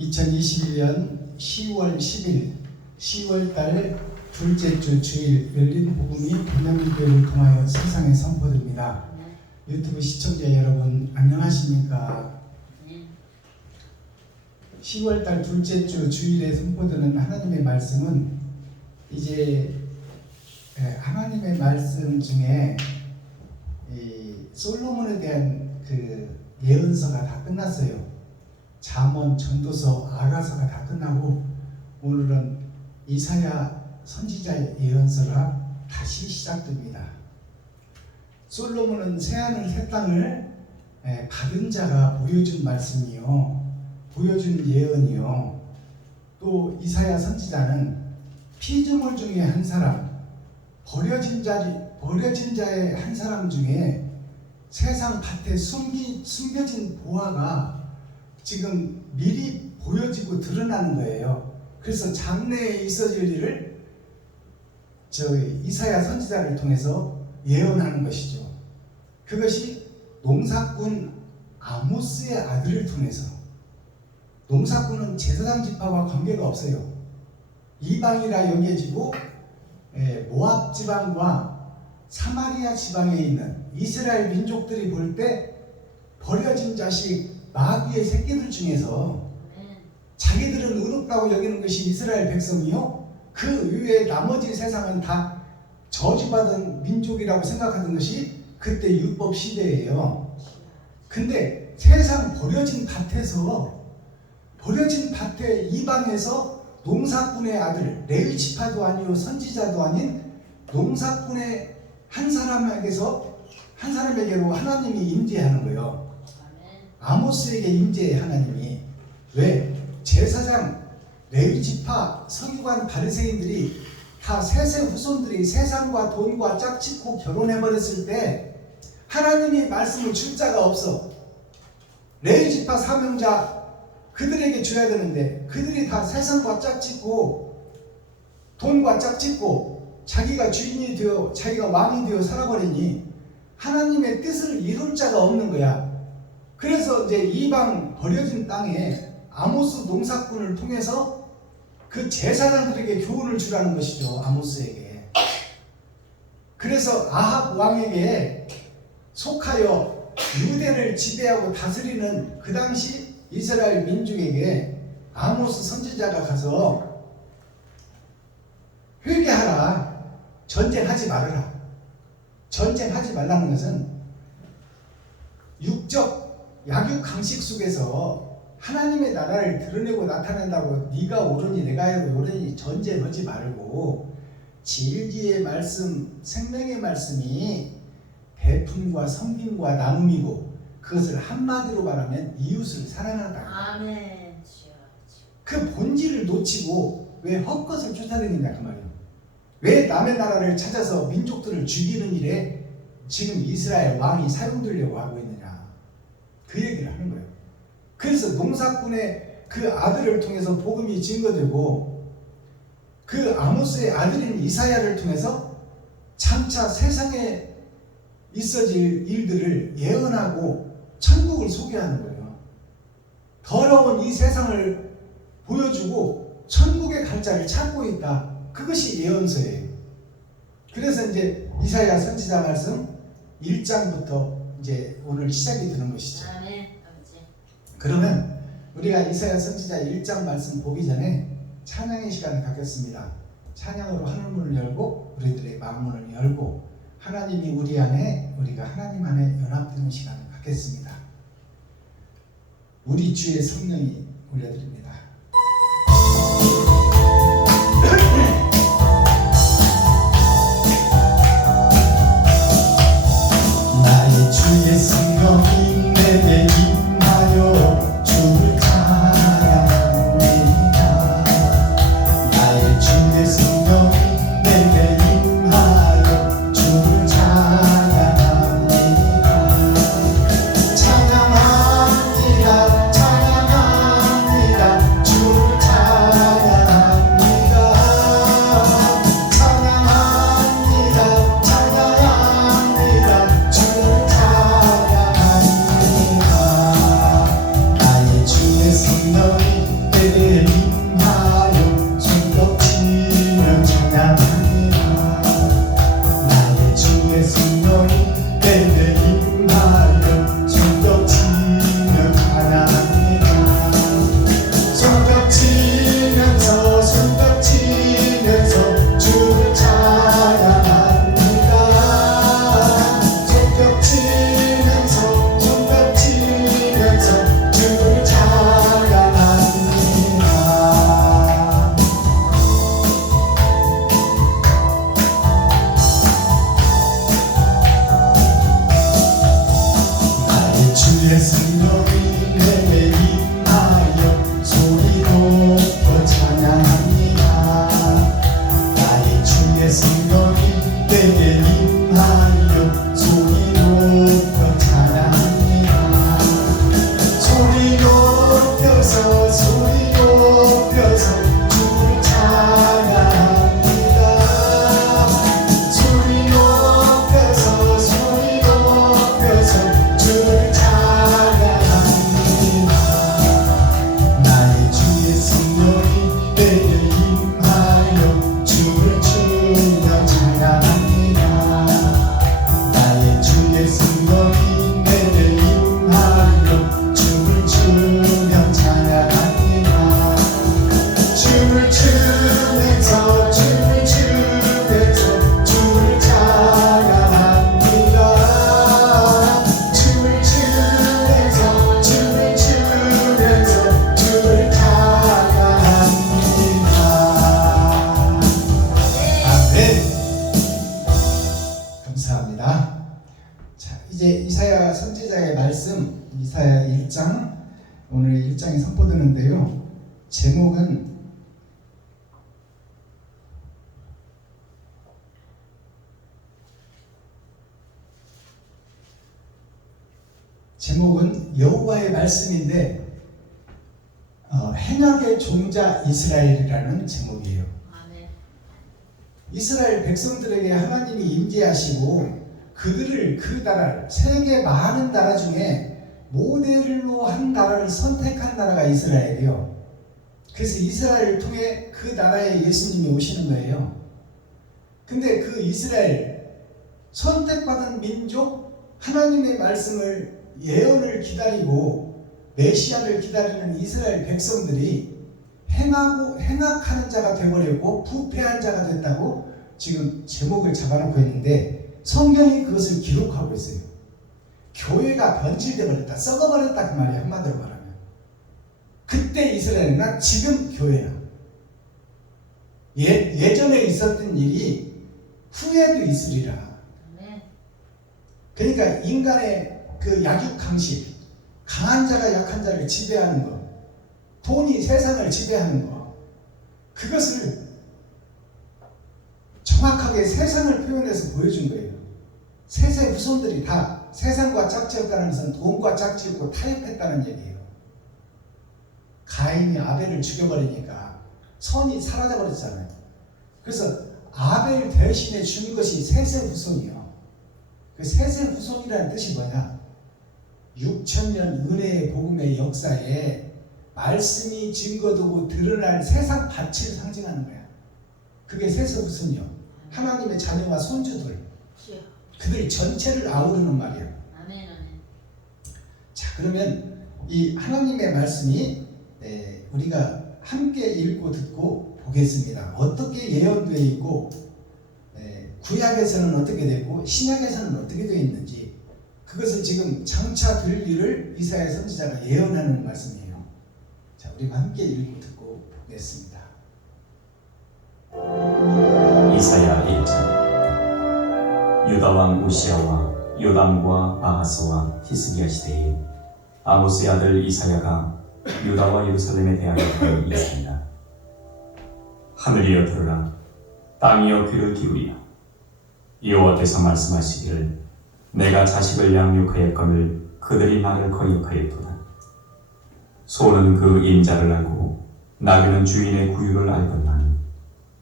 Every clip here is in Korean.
2021년 10월 10일 10월달 둘째 주 주일 열린 복음이 변양교회를 통하여 세상에 선포됩니다. 유튜브 시청자 여러분 안녕하십니까? 10월달 둘째 주 주일에 선포되는 하나님의 말씀은 이제 하나님의 말씀 중에 솔로몬에 대한 그 예언서가 다 끝났어요. 잠언, 전도서, 아가서가 다 끝나고 오늘은 이사야 선지자의 예언서가 다시 시작됩니다. 솔로몬은 새하늘 새 땅을 받은 자가 보여준 말씀이요, 보여준 예언이요. 또 이사야 선지자는 피조물 중에 한 사람, 버려진 자의 한 사람 중에 세상 밭에 숨겨진 보화가 지금 미리 보여지고 드러나는 거예요. 그래서 장래에 있어질 일을 이사야 선지자를 통해서 예언하는 것이죠. 그것이 농사꾼 아모스의 아들을 통해서. 농사꾼은 제사장 지파와 관계가 없어요. 이방이라 여겨지고 모압 지방과 사마리아 지방에 있는 이스라엘 민족들이 볼 때 버려진 자식, 마귀의 새끼들 중에서 자기들은 의롭다고 여기는 것이 이스라엘 백성이요, 그 이외에 나머지 세상은 다 저주받은 민족이라고 생각하던 것이 그때 율법 시대예요. 근데 세상 버려진 밭에 이방에서 농사꾼의 아들, 레위 지파도 아니요 선지자도 아닌 농사꾼의 한 사람에게로 하나님이 임재하는 거예요. 아모스에게 임재해. 하나님이. 왜? 제사장, 레위 지파, 서기관, 바리새인들이 다 셋의 후손들이 세상과 돈과 짝짓고 결혼해버렸을 때 하나님이 말씀을 줄 자가 없어. 레위 지파 사명자 그들에게 줘야 되는데 그들이 다 세상과 짝짓고 돈과 짝짓고 자기가 주인이 되어 자기가 왕이 되어 살아버리니 하나님의 뜻을 이룰 자가 없는 거야. 그래서 이제 이방 버려진 땅에 아모스 농사꾼을 통해서 그 제사장들에게 교훈을 주라는 것이죠. 아모스에게. 그래서 아합 왕에게 속하여 유대를 지배하고 다스리는 그 당시 이스라엘 민족에게 아모스 선지자가 가서 회개하라, 전쟁하지 말아라. 전쟁하지 말라는 것은 육적 약육 강식 속에서 하나님의 나라를 드러내고 나타낸다고 네가 옳으니 내가 옳으니 전쟁하지 말고 진리의 말씀, 생명의 말씀이 배품과 섬김과 나눔이고 그것을 한마디로 말하면 이웃을 사랑하다. 아멘. 그 본질을 놓치고 왜 헛것을 쫓아다니냐 그 말이에요. 왜 남의 나라를 찾아서 민족들을 죽이는 일에 지금 이스라엘 왕이 사용되려고 하고 있느냐, 그 얘기를 하는 거예요. 그래서 농사꾼의 그 아들을 통해서 복음이 증거되고 그 아모스의 아들인 이사야를 통해서 장차 세상에 있어질 일들을 예언하고 천국을 소개하는 거예요. 더러운 이 세상을 보여주고 천국의 갈자를 찾고 있다. 그것이 예언서예요. 그래서 이제 이사야 선지자 말씀 1장부터 이제 오늘 시작이 되는 것이죠. 그러면 우리가 이사야 선지자 1장 말씀 보기 전에 찬양의 시간을 갖겠습니다. 찬양으로 하늘문을 열고 우리들의 마음문을 열고 하나님이 우리 안에, 우리가 하나님 안에 연합되는 시간을 갖겠습니다. 우리 주의 성령이 올려드립니다. 나의 주의 성령이 내게 임하여 주를 찬양합니다. 나의 주의 성령이 내게 임하여 주를 찬양합니다. 찬양합니다. 찬양합니다. 오늘 1장에 선포되는데요. 제목은 여호와의 말씀인데 행악의 종자 이스라엘이라는 제목이에요. 이스라엘 백성들에게 하나님이 임재하시고 그들을 그 나라를 세계 많은 나라 중에 모델로 한 나라를 선택한 나라가 이스라엘이요. 그래서 이스라엘을 통해 그 나라에 예수님이 오시는 거예요. 근데 그 이스라엘 선택받은 민족 하나님의 말씀을 예언을 기다리고 메시아를 기다리는 이스라엘 백성들이 행악하는 자가 되어버렸고 부패한 자가 됐다고 지금 제목을 잡아놓고 있는데 성경이 그것을 기록하고 있어요. 교회가 변질되어 버렸다, 썩어버렸다 그 말이 한마디로 말하면. 그때 이스라엘이나 지금 교회나 예전에 있었던 일이 후에도 있으리라. 그러니까 인간의 그 약육강식, 강한 자가 약한 자를 지배하는 것, 돈이 세상을 지배하는 것, 그것을 정확하게 세상을 표현해서 보여준 거예요. 세세 후손들이 다 세상과 짝지었다는 것은 돈과 짝지었고 타협했다는 얘기예요. 가인이 아벨을 죽여버리니까 선이 사라져버렸잖아요. 그래서 아벨 대신에 준 것이 세세 후손이요. 그 세세 후손이라는 뜻이 뭐냐? 6000년 은혜의 복음의 역사에 말씀이 증거되고 드러날 세상 밭을 상징하는 거야. 그게 세세 후손이요. 하나님의 자녀와 손주들, 그들 전체를 아우르는 말이에요. 자, 그러면 이 하나님의 말씀이 우리가 함께 읽고 듣고 보겠습니다. 어떻게 예언되어 있고 구약에서는 어떻게 되고 신약에서는 어떻게 되어 있는지, 그것을 지금 장차 될 일을 이사야 선지자가 예언하는 말씀이에요. 자, 우리가 함께 읽고 듣고 보겠습니다. 이사야 1장. 유다 왕 우시야와 요담과 아하스와 히스기야 시대에 아모스의 아들 이사야가 유다와 예루살렘에 대하여 하는 이사이다. 하늘이여 들으라, 땅이여 귀를 기울이라. 여호와께서 말씀하시기를, 내가 자식을 양육하였거늘 그들이 나를 거역하였도다. 소는 그 인자를 알고 나귀는 주인의 구유를 알건만은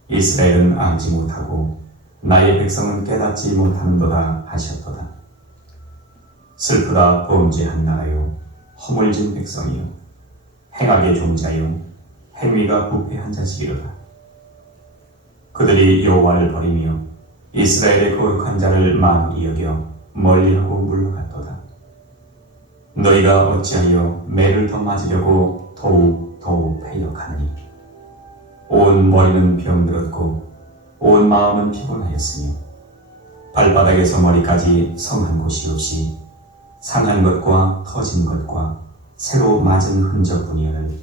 이스라엘은 알지 못하고 나의 백성은 깨닫지 못하는도다 하셨도다. 슬프다 범죄한 나라요, 허물진 백성이요, 행악의 종자요, 행위가 부패한 자식이로다. 그들이 여호와를 버리며 이스라엘의 거룩한 자를 만홀히 여겨 멀리하고 물러갔도다. 너희가 어찌하여 매를 더 맞으려고 더욱 패역하느니? 온 머리는 병들었고 온 마음은 피곤하였으며 발바닥에서 머리까지 성한 곳이 없이 상한 것과 터진 것과 새로 맞은 흔적뿐이거늘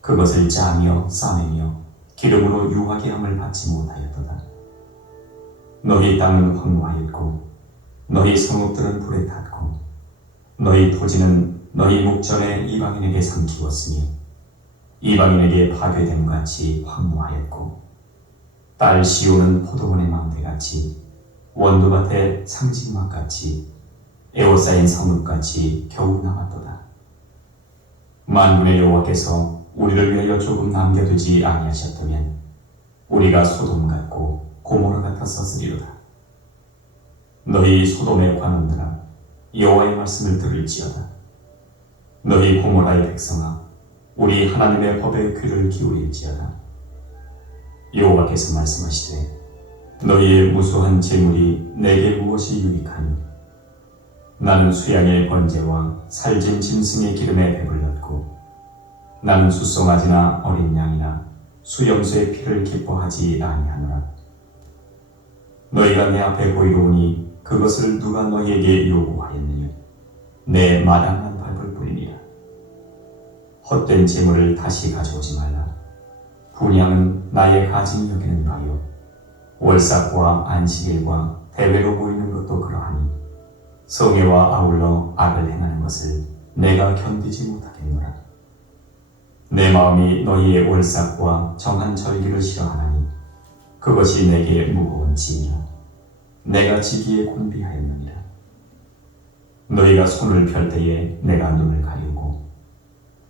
그것을 짜며 싸매며 기름으로 유하게 함을 받지 못하였도다. 너희 땅은 황무하였고 너희 성읍들은 불에 탔고 너희 토지는 너희 목전에 이방인에게 삼키웠으며 이방인에게 파괴됨 같이 황무하였고 딸 시온은 포도원의 망대같이 원두밭의 상징막같이 에워싸인 성읍같이 겨우 남았도다. 만군의 여호와께서 우리를 위하여 조금 남겨두지 아니하셨다면 우리가 소돔 같고 고모라 같았었으리로다. 너희 소돔의 관원들아, 여호와의 말씀을 들을지어다. 너희 고모라의 백성아, 우리 하나님의 법에 귀를 기울일지어다. 여호와께서 말씀하시되, 너희의 무수한 재물이 내게 무엇이 유익하니? 나는 수양의 번제와 살진 짐승의 기름에 배불렀고 나는 숫송아지나 어린 양이나 수염소의 피를 기뻐하지 아니하노라. 너희가 내 앞에 보이러 오니 그것을 누가 너희에게 요구하였느냐? 내 마당만 밟을 뿐이니라. 헛된 재물을 다시 가져오지 말라. 분향은 나의 가증이 여기는 바요, 월삭과 안식일과 대회로 보이는 것도 그러하니 성회와 아울러 악을 행하는 것을 내가 견디지 못하겠노라. 내 마음이 너희의 올삭과 정한 절기를 싫어하나니 그것이 내게 무거운 짐이라. 내가 지기에 곤비하였느니라. 너희가 손을 펼 때에 내가 눈을 가리우고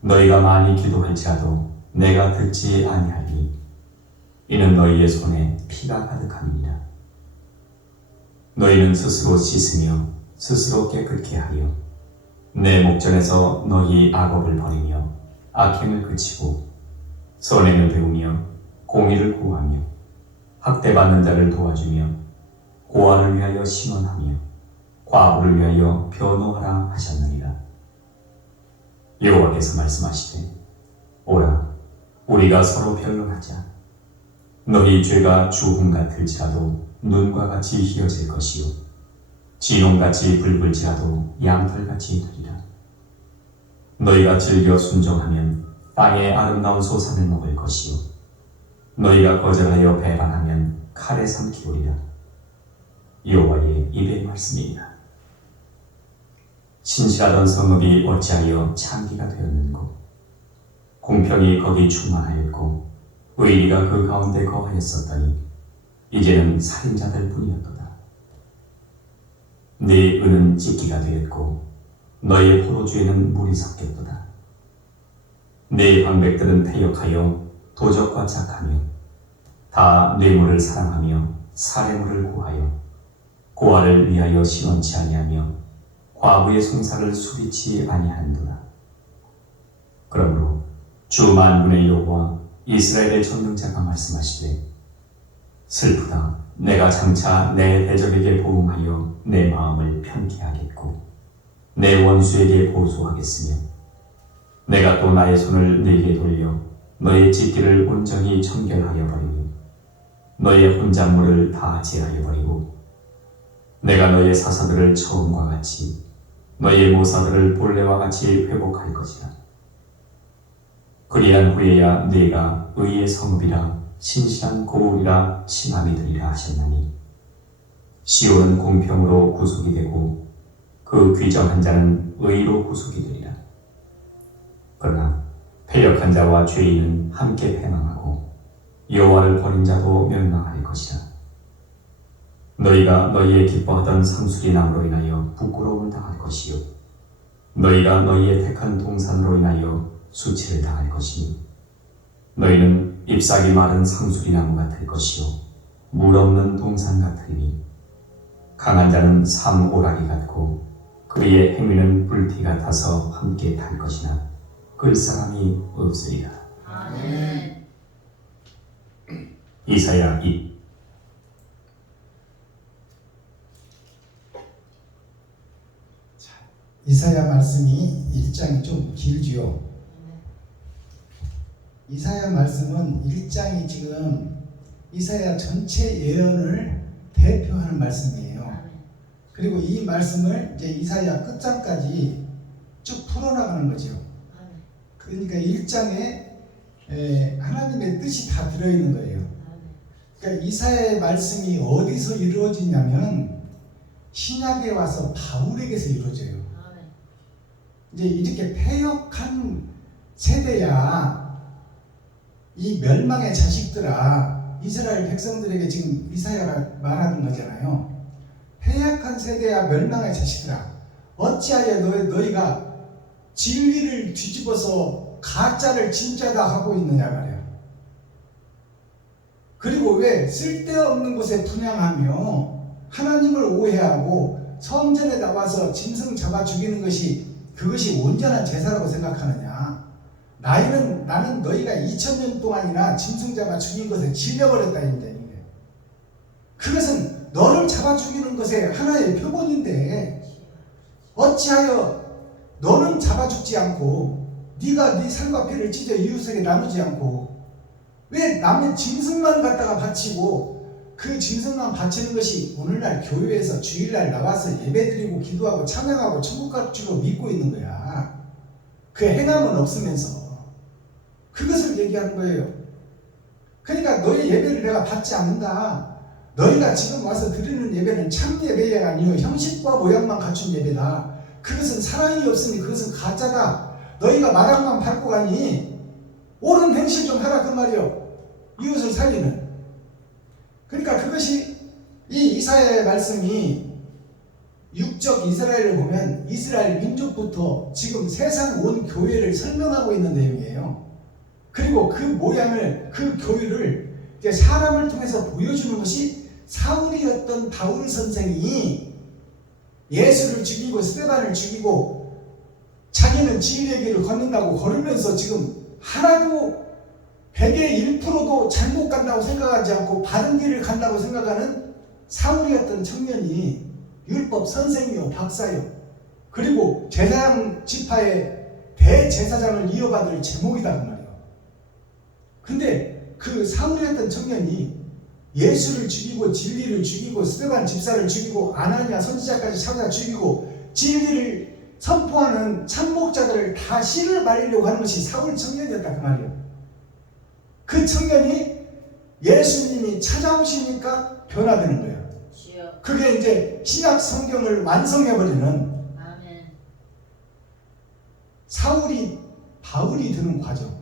너희가 많이 기도할지라도 내가 듣지 아니하리니 이는 너희의 손에 피가 가득함이니라. 너희는 스스로 씻으며 스스로 깨끗게 하여 내 목전에서 너희 악업을 버리며 악행을 그치고 선행을 배우며 공의를 구하며 학대받는 자를 도와주며 고아를 위하여 신원하며 과부를 위하여 변호하라 하셨느니라. 여호와께서 말씀하시되 오라 우리가 서로 변론하자. 너희 죄가 주홍 같을지라도 눈과 같이 희어질 것이요 진홍같이 붉을지라도 양털같이 되리라. 너희가 즐겨 순종하면 땅의 아름다운 소산을 먹을 것이요 너희가 거절하여 배반하면 칼에 삼키우리라. 여호와의 입의 말씀이니라. 신실하던 성읍이 어찌하여 창기가 되었는고 공평이 거기 충만하였고 의리가 그 가운데 거하였었더니 이제는 살인자들 뿐이었도다. 네 은은 찢기가 되었고 너희의 포도주에는 물이 섞였도다. 네 방백들은 패역하여 도적과 착하며 다 뇌물을 사랑하며 사례물을 구하여 고아를 위하여 신원치 아니하며 과부의 송사를 수리치 아니한도다. 그러므로 주 만군의 여호와 이스라엘의 전능자가 말씀하시되 슬프다. 내가 장차 내 대적에게 보응하여 내 마음을 편케 하겠고 내 원수에게 보수하겠으며 내가 또 나의 손을 네게 돌려 너의 찢기를 온전히 청결하여 버리며 너의 혼잣물을 다 제하여 버리고 내가 너의 사사들을 처음과 같이 너의 모사들을 본래와 같이 회복할 것이라. 그리한 후에야 네가 의의 성읍이라 신실한 고울이라 칭함이 되리라 하셨나니 시온은 공평으로 구속이 되고 그 귀정한 자는 의로 구속이 되리라. 그러나 패역한 자와 죄인은 함께 패망하고 여호와를 버린 자도 멸망할 것이라. 너희가 너희의 기뻐하던 상수리 나무로 인하여 부끄러움을 당할 것이요 너희가 너희의 택한 동산으로 인하여 수치를 당할 것이니 너희는 잎사귀 마른 상수리 나무 같을 것이요 물 없는 동산 같으니 강한 자는 삼오라기 같고 그의 행위는 불티 같아서 함께 탈 것이나 끌 사람이 없으리라. 아멘. 이사야 2 이사야 말씀이 1장이 좀 길지요. 이사야 말씀은 1장이 지금 이사야 전체 예언을 대표하는 말씀이에요. 그리고 이 말씀을 이제 이사야 끝장까지 쭉 풀어나가는 거죠. 그러니까 1장에 하나님의 뜻이 다 들어있는 거예요. 그러니까 이사야의 말씀이 어디서 이루어지냐면 신약에 와서 바울에게서 이루어져요. 이제 이렇게 패역한 세대야 이 멸망의 자식들아 이스라엘 백성들에게 지금 이사야가 말하는 거잖아요. 패역한 세대야 멸망의 자식들아 어찌하여 너희가 진리를 뒤집어서 가짜를 진짜다 하고 있느냐 말이야. 그리고 왜 쓸데없는 곳에 분향하며 하나님을 오해하고 성전에 나와서 짐승 잡아 죽이는 그것이 온전한 제사라고 생각하느냐. 나는 너희가 2000년 동안이나 짐승 잡아 죽인 것에 질려버렸다 이제. 그것은 너를 잡아 죽이는 것의 하나의 표본인데 어찌하여 너는 잡아 죽지 않고 네가 네 살과 피를 찢어 이웃에게 나누지 않고 왜 남의 짐승만 갖다가 바치고 그 짐승만 바치는 것이 오늘날 교회에서 주일날 나와서 예배드리고 기도하고 찬양하고 천국 갈 줄로 믿고 있는 거야. 그 행함은 없으면서 그것을 얘기하는 거예요. 그러니까 너희 예배를 내가 받지 않는다. 너희가 지금 와서 드리는 예배는 참 예배가 아니요 형식과 모양만 갖춘 예배다. 그것은 사랑이 없으니 그것은 가짜다. 너희가 마당만 밟고 가니 옳은 행실 좀 하라 그 말이요. 이웃을 살리는. 그러니까 그것이 이 이사야의 말씀이 육적 이스라엘을 보면 이스라엘 민족부터 지금 세상 온 교회를 설명하고 있는 내용이에요. 그리고 그 모양을, 그 교회를 이제 사람을 통해서 보여주는 것이 사울이었던 바울 선생이 예수를 죽이고 스데반을 죽이고 자기는 진리의 길을 걷는다고 걸으면서 지금 하나도 100의 1%도 잘못 간다고 생각하지 않고 바른 길을 간다고 생각하는 사울이었던 청년이 율법 선생이요 박사요 그리고 제사장 지파의 대제사장을 이어받을 제목이다 그 말이에요. 근데 그 사울이었던 청년이 예수를 죽이고 진리를 죽이고 스데반 집사를 죽이고 아나니아 선지자까지 찾아 죽이고 진리를 선포하는 참목자들을 다 씨를 말리려고 하는 것이 사울 청년이었다 그 말이에요. 그 청년이 예수님이 찾아오시니까 변화되는 거예요. 그게 이제 신약 성경을 완성해버리는 사울이 바울이 되는 과정.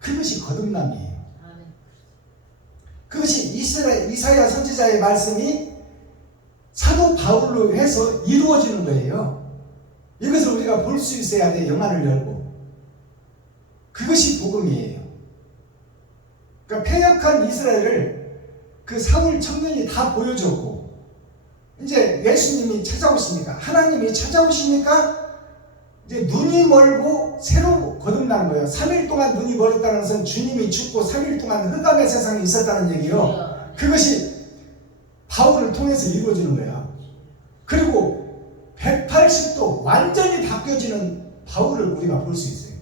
그것이 거듭남이에요. 그것이 이사야 선지자의 말씀이 사도 바울로 해서 이루어지는 거예요. 이것을 우리가 볼 수 있어야 돼. 영안을 열고. 그것이 복음이에요. 그러니까 패역한 이스라엘을 그 사울 청년이 다 보여줬고 이제 예수님이 찾아오시니까 하나님이 찾아오시니까 이제 눈이 멀고 새로 거듭나는 거예요. 3일 동안 눈이 멀었다는 것은 주님이 죽고 3일 동안 흑암의 세상에 있었다는 얘기예요. 그것이 바울을 통해서 이루어지는 거야. 그리고 180도 완전히 바뀌어지는 바울을 우리가 볼 수 있어요.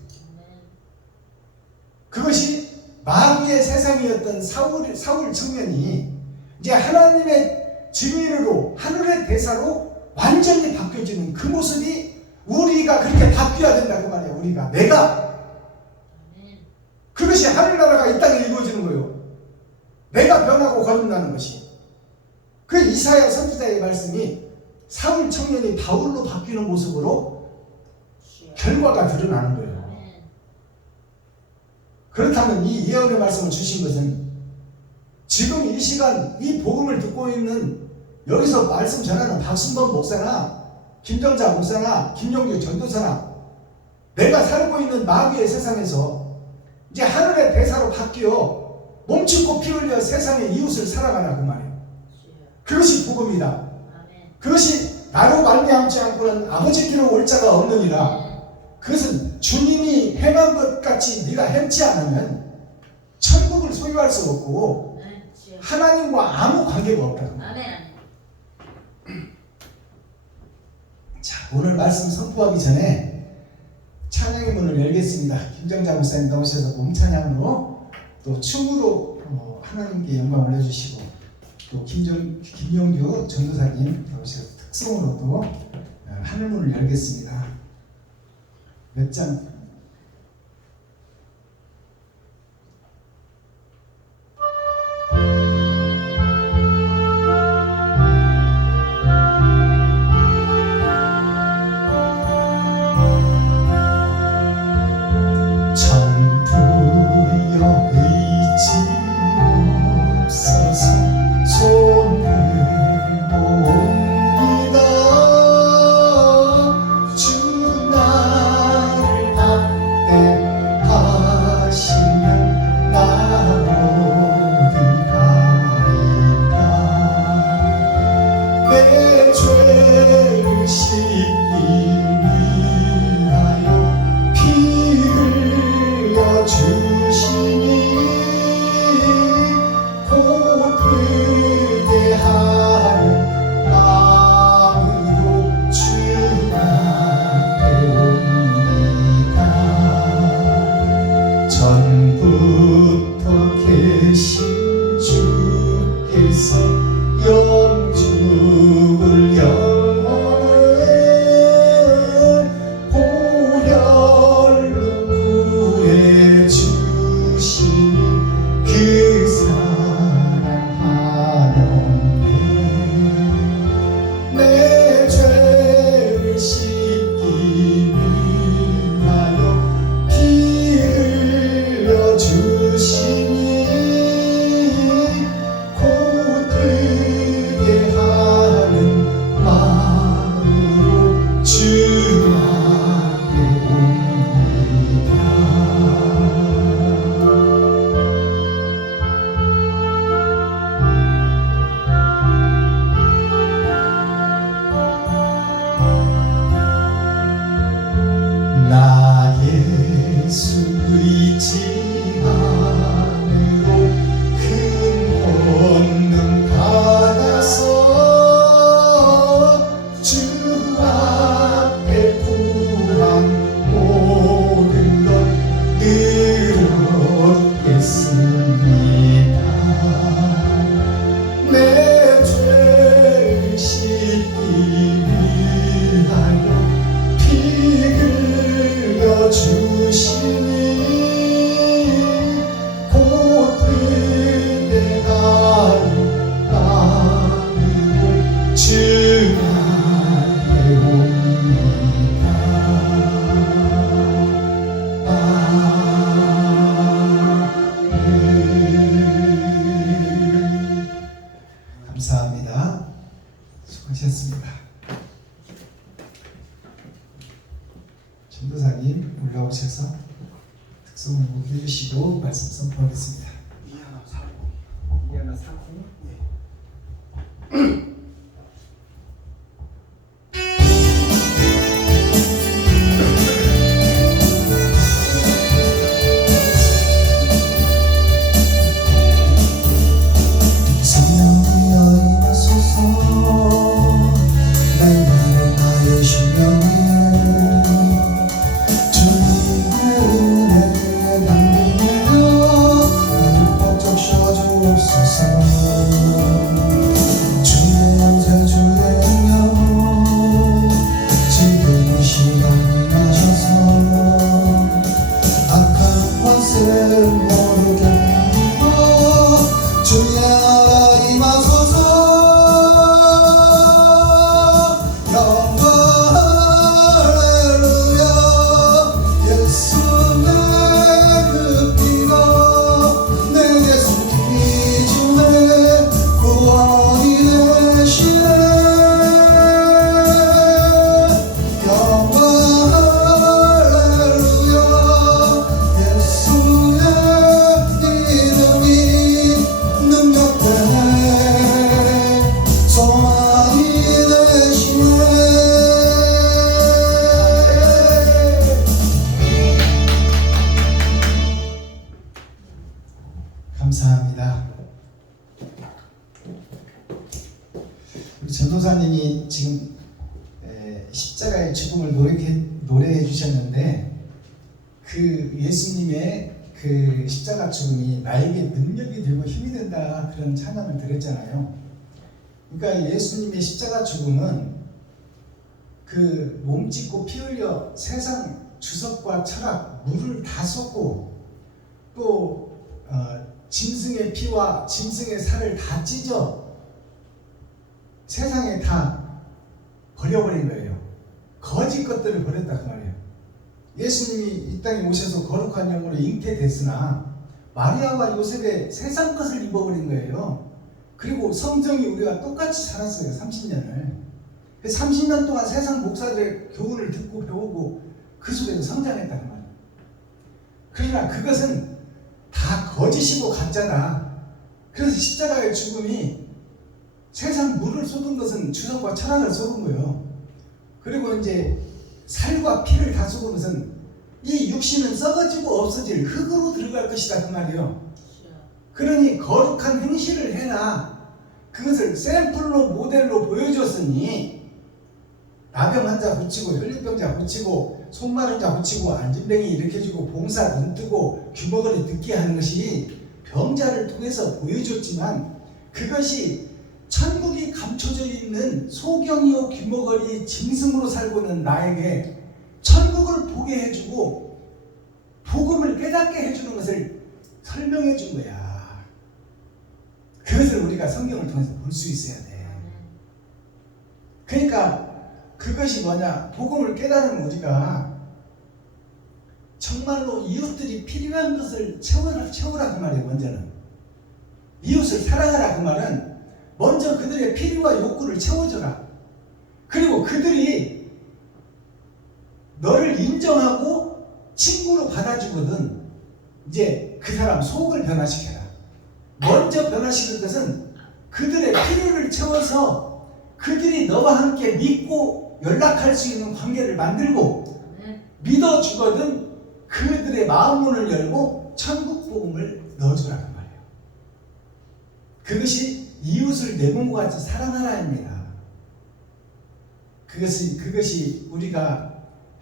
그것이 마귀의 세상이었던 사울 청년이 이제 하나님의 증인으로 하늘의 대사로 완전히 바뀌어지는 그 모습이 우리가 그렇게 바뀌어야 된다 그 말이에요. 우리가 내가 그것이 하늘나라가 이 땅에 이루어지는 거예요. 내가 변하고 거듭나는 것이. 그 이사야 선지자의 말씀이 사울 청년이 바울로 바뀌는 모습으로 결과가 드러나는 거예요. 그렇다면 이 예언의 말씀을 주신 것은 지금 이 시간 이 복음을 듣고 있는 여기서 말씀 전하는 박순범 목사나 김정자 목사나 김용규 전도사나 내가 살고 있는 마귀의 세상에서 이제 하늘의 대사로 바뀌어 몸짓고 피 흘려 세상의 이웃을 살아가라 그 말이에요. 그것이 복음이다. 그것이 나로 말미암지 않고는 아버지께로 올 자가 없느니라. 그것은 주님이 행한 것 같이 네가 행치 않으면 천국을 소유할 수 없고 하나님과 아무 관계가 없다. 자, 오늘 말씀 선포하기 전에 찬양의 문을 열겠습니다. 김정자 목사님 나오셔서 몸찬양으로 또 춤으로 하나님께 영광 올려주시고 또 김용규 전도사님 나오셔서 특성으로 또 하늘문을 열겠습니다. 몇 장? 안으로 큰 권능 받아서 주 앞에 구한 모든 것 늘어겠습니다. 내 죄를 씻기 위하여 피 흘려주시니 곧 은혜가 나음을 증하해 옵니다. 감사합니다. 수고하셨습니다. 전도사님 올라오셔서 특송 공부 해주시고 말씀 선포하겠습니다. 이하나 사고. 네. 감사합니다. 우리 전도사님이 지금 십자가의 죽음을 노래해 주셨는데 그 예수님의 그 십자가 죽음이 나에게 능력이 되고 힘이 된다 그런 찬양을 드렸잖아요. 그러니까 예수님의 십자가 죽음은 그 몸짓고 피 흘려 세상 주석과 철학 물을 다 쏟고 또 짐승의 피와 짐승의 살을 다 찢어 세상에 다 버려버린 거예요. 거짓 것들을 버렸다 그 말이에요. 예수님이 이 땅에 오셔서 거룩한 영으로 잉태됐으나 마리아와 요셉의 세상 것을 입어버린 거예요. 그리고 성정이 우리가 똑같이 살았어요. 30년을. 30년 동안 세상 목사들의 교훈을 듣고 배우고 그 속에서 성장했다 그 말이에요. 그러나 그것은 다 거짓이고 가짜다. 그래서 십자가의 죽음이 세상 물을 쏟은 것은 주석과 철학을 쏟은 거예요. 그리고 이제 살과 피를 다 쏟은 것은 이 육신은 썩어지고 없어질 흙으로 들어갈 것이다 그 말이에요. 그러니 거룩한 행실을 해라. 그것을 샘플로 모델로 보여줬으니 나병 환자 고치고 혈류병자 고치고 손 마른 자 고치고 안진뱅이 일으켜주고 봉사 눈 뜨고 귀머거리 듣게 하는 것이 병자를 통해서 보여줬지만 그것이 천국이 감춰져 있는 소경이요 귀머거리 짐승으로 살고 있는 나에게 천국을 보게 해주고 복음을 깨닫게 해주는 것을 설명해 준 거야. 그것을 우리가 성경을 통해서 볼 수 있어야 돼. 그러니까 그것이 뭐냐? 복음을 깨달으면 우리가 정말로 이웃들이 필요한 것을 채우라 그 말이에요. 먼저는 이웃을 사랑하라 그 말은 먼저 그들의 필요와 욕구를 채워줘라. 그리고 그들이 너를 인정하고 친구로 받아주거든 이제 그 사람 속을 변화시켜라. 먼저 변화시킬 것은 그들의 필요를 채워서 그들이 너와 함께 믿고 연락할 수 있는 관계를 만들고 믿어주거든 그들의 마음 문을 열고 그것이 이웃을 내 몸과 같이 사랑하라입니다. 그것이 우리가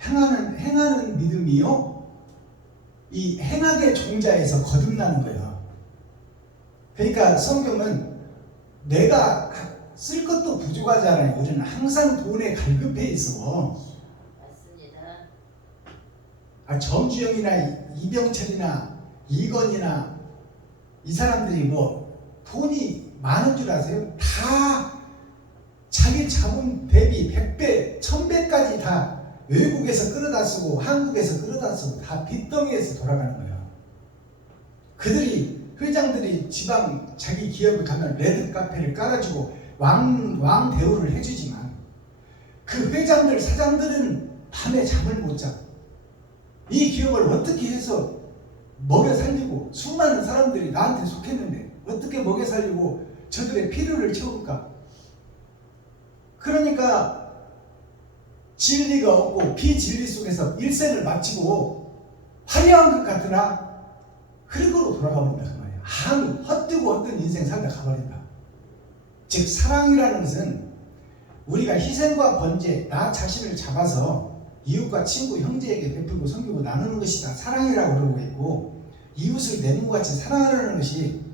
행하는 믿음이요, 이 행악의 종자에서 거듭나는 거예요. 그러니까 성경은 내가 쓸 것도 부족하잖아요. 우리는 항상 돈에 갈급해 있어. 맞습니다. 정주영이나 이병철이나 이건이나 이 사람들이 뭐 돈이 많은 줄 아세요? 다 자기 자본 대비 100배, 1000배까지 다 외국에서 끌어다 쓰고 한국에서 끌어다 쓰고 다 빚덩이에서 돌아가는 거예요. 회장들이 지방 자기 기업을 가면 레드 카페를 깔아주고 왕 대우를 해주지만 그 회장들, 사장들은 밤에 잠을 못 자고 이 기업을 어떻게 해서 먹여 살리고, 수많은 사람들이 나한테 속했는데 어떻게 먹여 살리고 저들의 필요를 채울까? 그러니까 진리가 없고 비진리 속에서 일생을 마치고 화려한 것 같으나 흙으로 돌아가 버린다 그 말이야. 아무 헛되고 헛된 인생 살다 가버린다. 즉 사랑이라는 것은 우리가 희생과 번제, 나 자신을 잡아서 이웃과 친구, 형제에게 베풀고 섬기고 나누는 것이 다 사랑이라고 그러고 있고, 이웃을 내 몸과 같이 사랑하려는 것이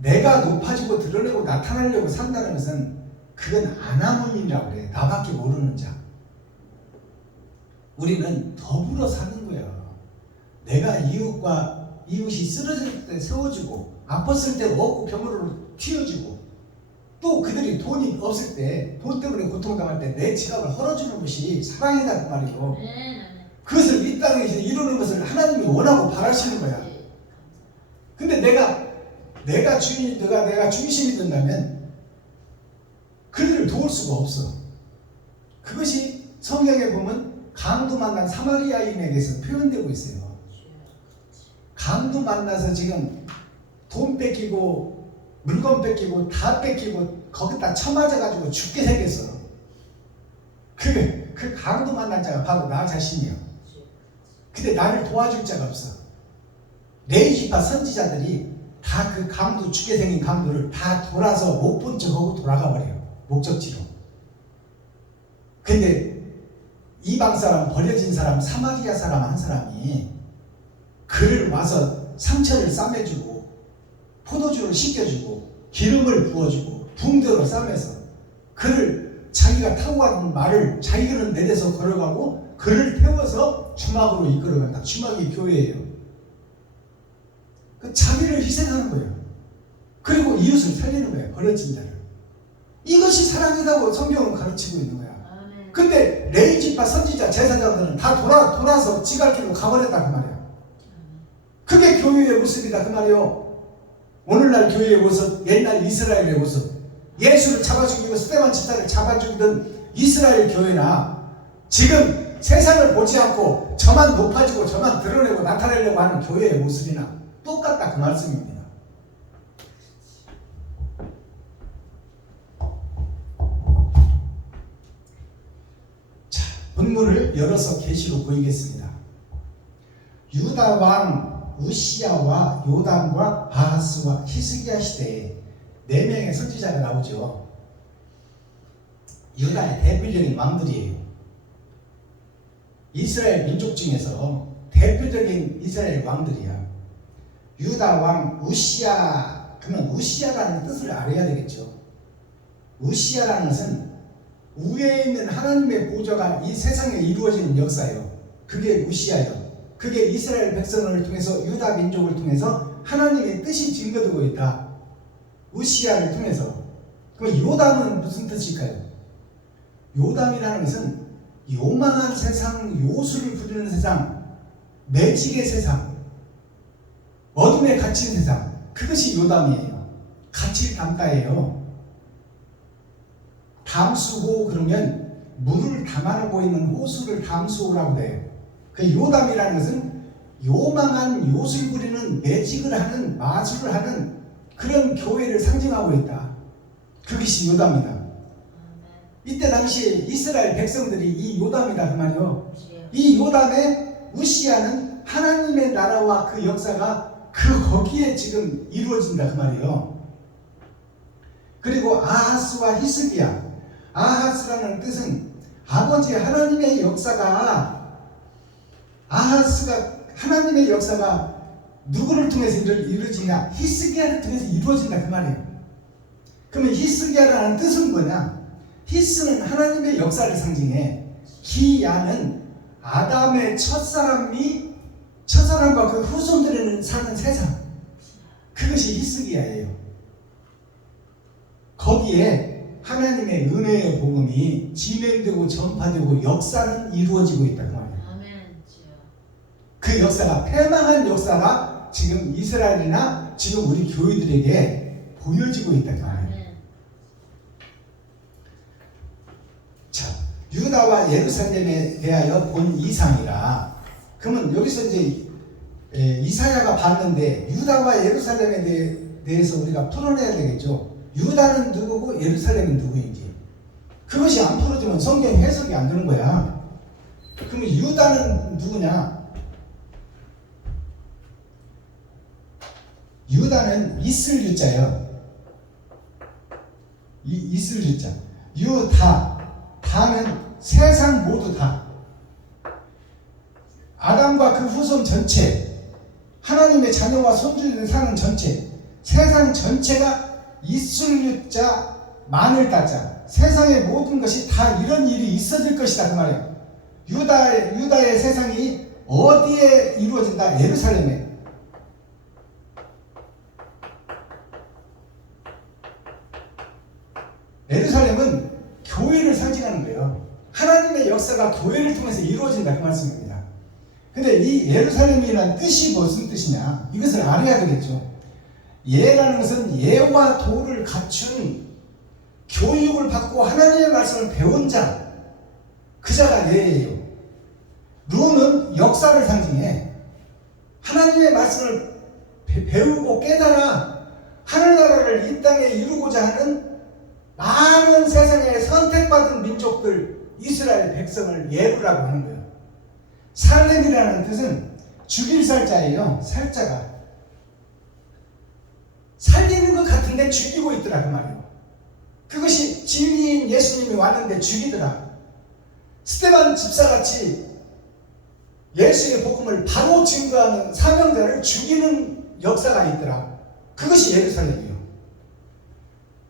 내가 높아지고 드러내고 나타나려고 산다는 것은 그건 아나몬이라고 그래. 나밖에 모르는 자. 우리는 더불어 사는 거야. 내가 이웃이 쓰러질 때 세워주고, 아팠을 때 먹고 병으로 튀어주고, 또 그들이 돈이 없을 때, 돈 때문에 고통당할 때 내 지갑을 헐어주는 것이 사랑이다 그 말이고, 그것을 이 땅에서 이루는 것을 하나님이 원하고 바라시는 거야. 근데 내가 중심이 된다면 그들을 도울 수가 없어. 그것이 성경에 보면 강도 만난 사마리아인에게서 표현되고 있어요. 강도 만나서 지금 돈 뺏기고 물건 뺏기고 다 뺏기고 거기다 쳐맞아가지고 죽게 생겼어. 그 강도 만난 자가 바로 나 자신이요. 근데 나를 도와줄 자가 없어. 레위지파 선지자들이 다 그 강도, 죽게 생긴 강도를 다 돌아서 못 본 척하고 돌아가 버려요. 목적지로. 근데 이방 사람, 버려진 사람, 사마리아 사람 한 사람이 그를 와서 상처를 싸매주고 포도주를 씻겨주고 기름을 부어주고 붕대로 싸매서 그를, 자기가 타고 가는 말을 자기는 내려서 걸어가고 그를 태워서 주막으로 이끌어간다. 주막이 교회예요. 그 자기를 희생하는 거예요. 그리고 이웃을 살리는 거예요. 버려진 자를. 이것이 사랑이라고 성경은 가르치고 있는 거야. 근데 레위지파 선지자 제사장들은 다 돌아서 지갈길로 가버렸다 그 말이야. 그게 교회의 모습이다 그 말이요. 오늘날 교회의 모습, 옛날 이스라엘의 모습, 예수를 잡아 죽이고 스데반 집사를 잡아 죽이던 이스라엘 교회나 지금 세상을 보지 않고 저만 높아지고 저만 드러내고 나타내려고 하는 교회의 모습이나 똑같다 그 말씀입니다. 자, 본문을 열어서 계시로 보이겠습니다. 유다 왕 우시야와 요담과 바하스와 히스기야 시대에 4명의 선지자가 나오죠. 유다의 대표적인 왕들이에요. 이스라엘 민족 중에서 대표적인 이스라엘 왕들이야. 유다 왕 우시야, 그러면 우시야라는 뜻을 알아야 되겠죠. 우시야라는 것은 위에 있는 하나님의 보좌가 이 세상에 이루어지는 역사예요. 그게 우시야예요. 그게 이스라엘 백성을 통해서, 유다 민족을 통해서 하나님의 뜻이 증거되고 있다. 우시야를 통해서. 그럼 요담은 무슨 뜻일까요? 요담이라는 것은 요망한 세상, 요술을 부리는 세상, 매직의 세상, 어둠에 갇힌 세상, 그것이 요담이에요. 갇힐 담가예요. 담수호 그러면 물을 담아놓고 있는 호수를 담수호라고 해요. 그 요담이라는 것은 요망한 요술 부리는, 매직을 하는, 마술을 하는 그런 교회를 상징하고 있다. 그것이 요담이다. 이때 당시에 이스라엘 백성들이 이 요담이다 그 말이요. 이 요담의 우시야는 하나님의 나라와 그 역사가 거기에 지금 이루어진다 그 말이에요. 그리고 아하스와 히스기야. 아하스라는 뜻은 아버지 하나님의 역사가, 아하스가 하나님의 역사가 누구를 통해서 이루어지냐? 히스기야를 통해서 이루어진다 그 말이에요. 그러면 히스기야라는 뜻은 뭐냐? 히스는 하나님의 역사를 상징해. 기야는 아담의 첫사람과 그 후손들은 사는 세상, 그것이 히스기야예요. 거기에 하나님의 은혜의 복음이 진행되고 전파되고 역사는 이루어지고 있다 그 말이에요. 아멘. 주여. 그 역사가, 패망한 역사가 지금 이스라엘이나 지금 우리 교회들에게 보여지고 있다 그 말이에요. 아멘. 자, 유다와 예루살렘에 대하여 본 이상이라. 그러면 여기서 이제 이사야가 봤는데 유다와 예루살렘에 대해서 우리가 풀어내야 되겠죠. 유다는 누구고 예루살렘은 누구인지. 그것이 안 풀어지면 성경 해석이 안 되는 거야. 그러면 유다는 누구냐? 유다는 있을 유자예요. 있을 유자. 다는 세상 모두 다. 아담과 그 후손 전체, 하나님의 자녀와 손주들 사는 전체, 세상 전체가 있을 유자, 만을 따자. 세상의 모든 것이 다 이런 일이 있어질 것이다 그 말이에요. 유다의 세상이 어디에 이루어진다? 예루살렘에. 예루살렘은 교회를 상징하는 거예요. 하나님의 역사가 교회를 통해서 이루어진다 그 말씀입니다. 근데 이 예루살렘이라는 뜻이 무슨 뜻이냐? 이것을 알아야 되겠죠. 예라는 것은 예와 도를 갖춘, 교육을 받고 하나님의 말씀을 배운 자, 그 자가 예예요. 루는 역사를 상징해. 하나님의 말씀을 배우고 깨달아 하늘나라를 이 땅에 이루고자 하는 많은 세상에 선택받은 민족들, 이스라엘 백성을 예루라고 하는 거예요. 살렘이라는 뜻은 죽일 살자예요. 살자가 살리는 것 같은데 죽이고 있더라 그 말이에요. 그것이 진리인 예수님이 왔는데 죽이더라. 스데반 집사같이 예수의 복음을 바로 증거하는 사명자를 죽이는 역사가 있더라. 그것이 예루살렘이에요.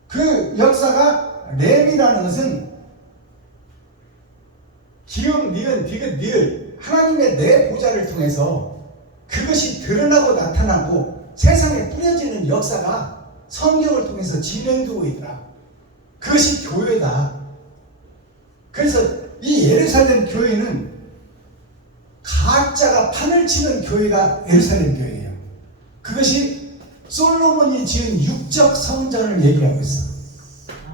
그 역사가 렘이라는 것은 기음, 니은, 디귿, 리을, 하나님의 내 보좌를 통해서 그것이 드러나고 나타나고 세상에 뿌려지는 역사가 성경을 통해서 진행되고 있더라. 그것이 교회다. 그래서 이 예루살렘 교회는 가짜가 판을 치는 교회가 예루살렘 교회예요. 그것이 솔로몬이 지은 육적 성전을 얘기하고 있어.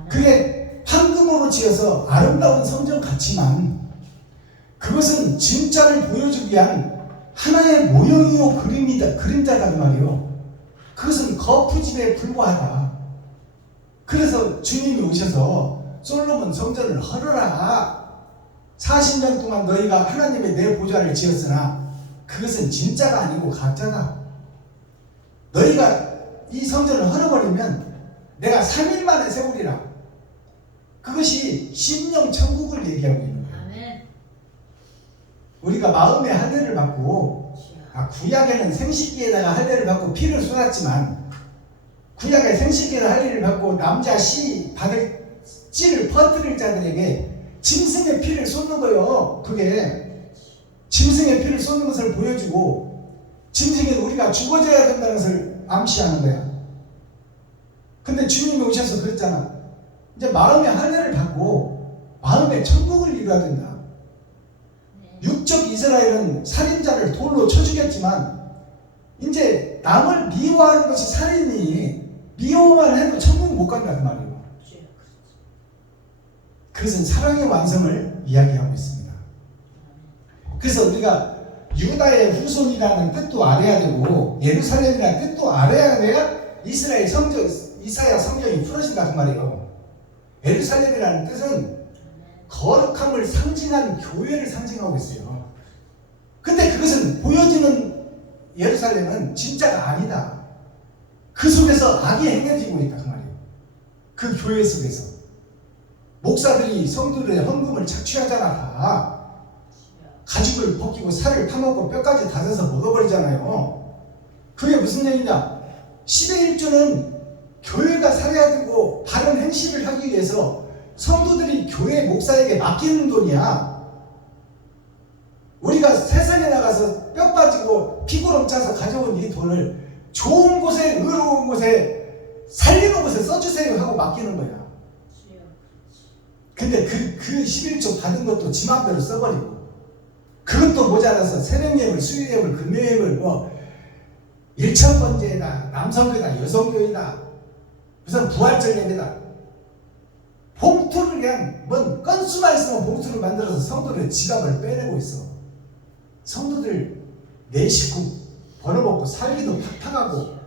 그게 황금으로 지어서 아름다운 성전 같지만 그것은 진짜를 보여주기 위한 하나의 모형이요 그림자다 그 말이에요. 그것은 거푸집에 불과하다. 그래서 주님이 오셔서 솔로몬 성전을 헐어라. 40년 동안 너희가 하나님의 내 보좌를 지었으나 그것은 진짜가 아니고 가짜다. 너희가 이 성전을 헐어버리면 내가 3일 만에 세우리라. 그것이 심령 천국을 얘기하고 있는 거예요. 아멘. 우리가 마음의 할례를 받고 구약에는 생식기에다가 할례를 받고 피를 쏟았지만 구약에 생식기에다 할례를 받고 남자 씨 받을 찌를 퍼뜨릴 자들에게 짐승의 피를 쏟는 거예요. 그게 짐승의 피를 쏟는 것을 보여주고 짐승이 우리가 죽어져야 된다는 것을 암시하는 거야. 근데 주님이 오셔서 그랬잖아. 이제 마음의 할례를 받고 마음의 천국을 이루어야 된다. 육적 이스라엘은 살인자를 돌로 쳐 죽였지만 이제 남을 미워하는 것이 살인이 미워만 해도 천국 못 간다 그 말이에요. 그것은 사랑의 완성을 이야기하고 있습니다. 그래서 우리가 유다의 후손이라는 뜻도 알아야 되고 예루살렘이라는 뜻도 알아야 돼야 이스라엘 성경, 이사야 성경이 풀어진다 그 말이에요. 예루살렘이라는 뜻은 거룩함을 상징한 교회를 상징하고 있어요. 근데 그것은 보여지는 예루살렘은 진짜가 아니다. 그 속에서 악이 행해지고 있다 그 말이에요. 그 교회 속에서 목사들이 성도들의 헌금을 착취하잖아. 다 가죽을 벗기고 살을 파먹고 뼈까지 다져서 먹어버리잖아요. 그게 무슨 얘기냐? 10의 1조는 교회가 살아야 되고 바른 행실을 하기 위해서 성도들이 교회 목사에게 맡기는 돈이야. 우리가 세상에 나가서 뼈 빠지고 피고름 짜서 가져온 이 돈을 좋은 곳에, 의로운 곳에, 살리는 곳에 써주세요 하고 맡기는 거야. 근데 그 11조 받은 것도 지 맘대로 써버리고, 그것도 모자라서 새벽예물, 수요예물, 금요예물, 뭐 1,000번째다, 남성교다, 여성교이다, 무슨 부활절 예배다, 봉투를 그냥 뭔 건수만 있으면 봉투를 만들어서 성도들의 지갑을 빼내고 있어. 성도들 내 식구 벌어먹고 살기도 팍팍하고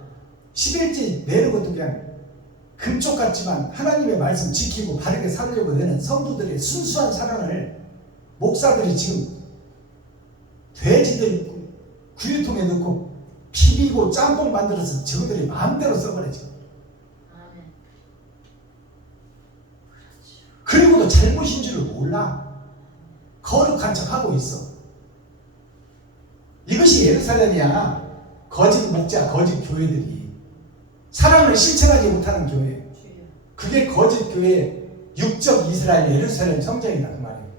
11지 내는 것도 그냥 금쪽 같지만 하나님의 말씀 지키고 바르게 살려고 내는 성도들의 순수한 사랑을 목사들이 지금 돼지들 구유통에 넣고 비비고 짬뽕 만들어서 저들이 마음대로 써버리죠. 그리고도 잘못인 줄을 몰라. 거룩한 척하고 있어. 이것이 예루살렘이야. 거짓 목자, 거짓 교회들이 사랑을 실천하지 못하는 교회. 그게 거짓 교회, 육적 이스라엘 예루살렘 성전이다 그 말이에요.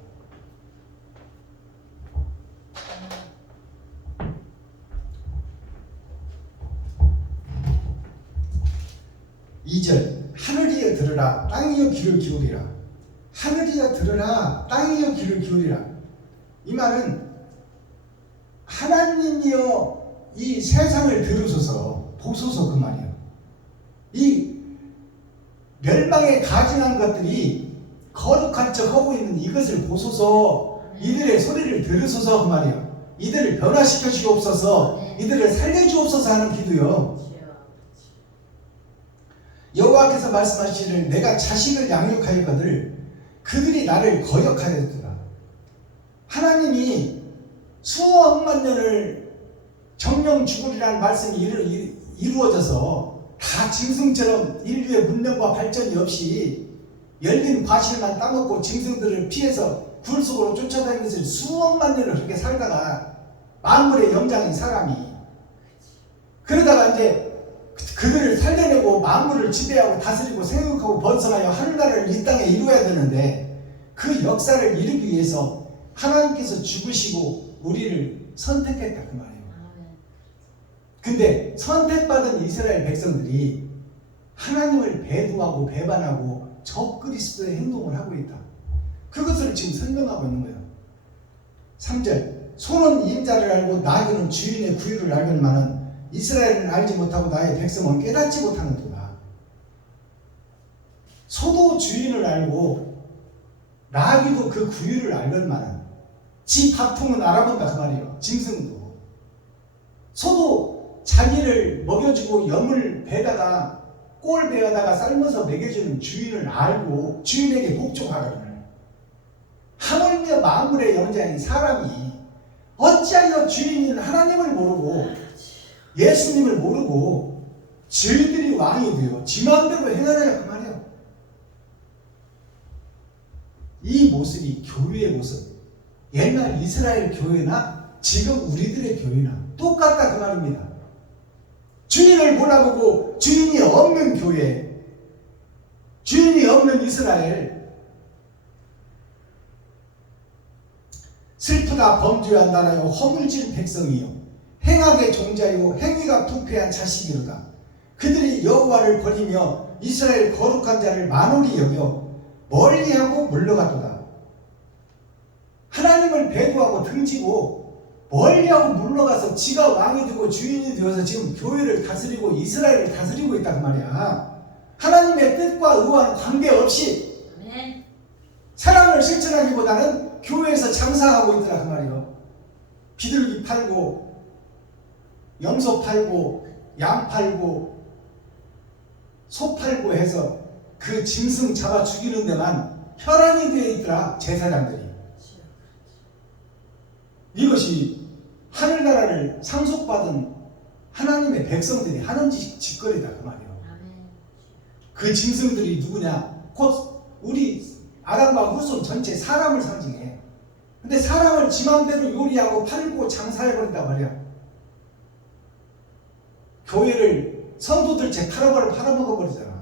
2절 하늘이여 들으라 땅이여 귀를 기울이라. 하늘이여 들으라 땅이여 귀를 기울이라. 이 말은 하나님이여 이 세상을 들으소서 보소서 그 말이에요. 이 멸망에 가증한 것들이 거룩한 척 하고 있는 이것을 보소서. 이들의 소리를 들으소서 그 말이에요. 이들을 변화시켜 주옵소서. 이들을 살려 주옵소서 하는 기도요. 여호와께서 말씀하시기를 내가 자식을 양육하였거늘 그들이 나를 거역하였도다. 하나님이 수억만 년을 정령 죽으리라는 말씀이 이루어져서 다 짐승처럼 인류의 문명과 발전이 없이 열린 과실만 따먹고 짐승들을 피해서 굴 속으로 쫓아다니는 것을 수억만 년을 그렇게 살다가 만물의 영장인 사람이 그러다가 이제 그들을 살려내고 만물을 지배하고 다스리고 생육하고 번성하여 하늘나라를 이 땅에 이루어야 되는데 그 역사를 이루기 위해서 하나님께서 죽으시고 우리를 선택했다 그 말이에요. 근데 선택받은 이스라엘 백성들이 하나님을 배도하고 배반하고 적그리스도의 행동을 하고 있다. 그것을 지금 설명하고 있는 거예요. 3절 소는 인자를 알고 나귀는 주인의 구유를 알건만은 이스라엘은 알지 못하고 나의 백성은 깨닫지 못하는도다. 소도 주인을 알고 나귀도 그 구유를 알건만은 지 밥통은 알아본다 그 말이에요. 짐승도. 소도 자기를 먹여주고 염을 베다가 꼴 베어다가 삶아서 먹여주는 주인을 알고 주인에게 복종하거든. 하물며 만물의 영장인 사람이 어찌하여 주인인 하나님을 모르고 예수님을 모르고 저희들이 왕이 되어 지 마음대로 행하느냐 그 말이에요. 이 모습이 교회의 모습, 옛날 이스라엘 교회나 지금 우리들의 교회나 똑같다 그 말입니다. 주인을 몰라보고 주인이 없는 교회, 주인이 없는 이스라엘. 슬프다 범죄한 나라요 허물진 백성이요 행악의 종자요 행위가 부패한 자식이로다. 그들이 여호와를 버리며 이스라엘 거룩한 자를 만홀히 여겨 멀리하고 물러가도다. 하나님을 배도하고 등지고 멀리하고 물러가서 지가 왕이 되고 주인이 되어서 지금 교회를 다스리고 이스라엘을 다스리고 있다 그 말이야. 하나님의 뜻과 의와는 관계없이 사랑을 실천하기보다는 교회에서 장사하고 있더라 그 말이에요. 비둘기 팔고 염소 팔고 양 팔고 소 팔고 해서 그 짐승 잡아 죽이는 데만 혈안이 되어 있더라 제사장들이. 이것이 하늘나라를 상속받은 하나님의 백성들이 하는 짓거리다 그 말이에요. 아멘. 그 짐승들이 누구냐? 곧 우리 아담과 후손 전체 사람을 상징해. 근데 사람을 지 맘대로 요리하고 팔고 장사해버린단 말이야. 교회를 성도들 제 팔아먹어버리잖아.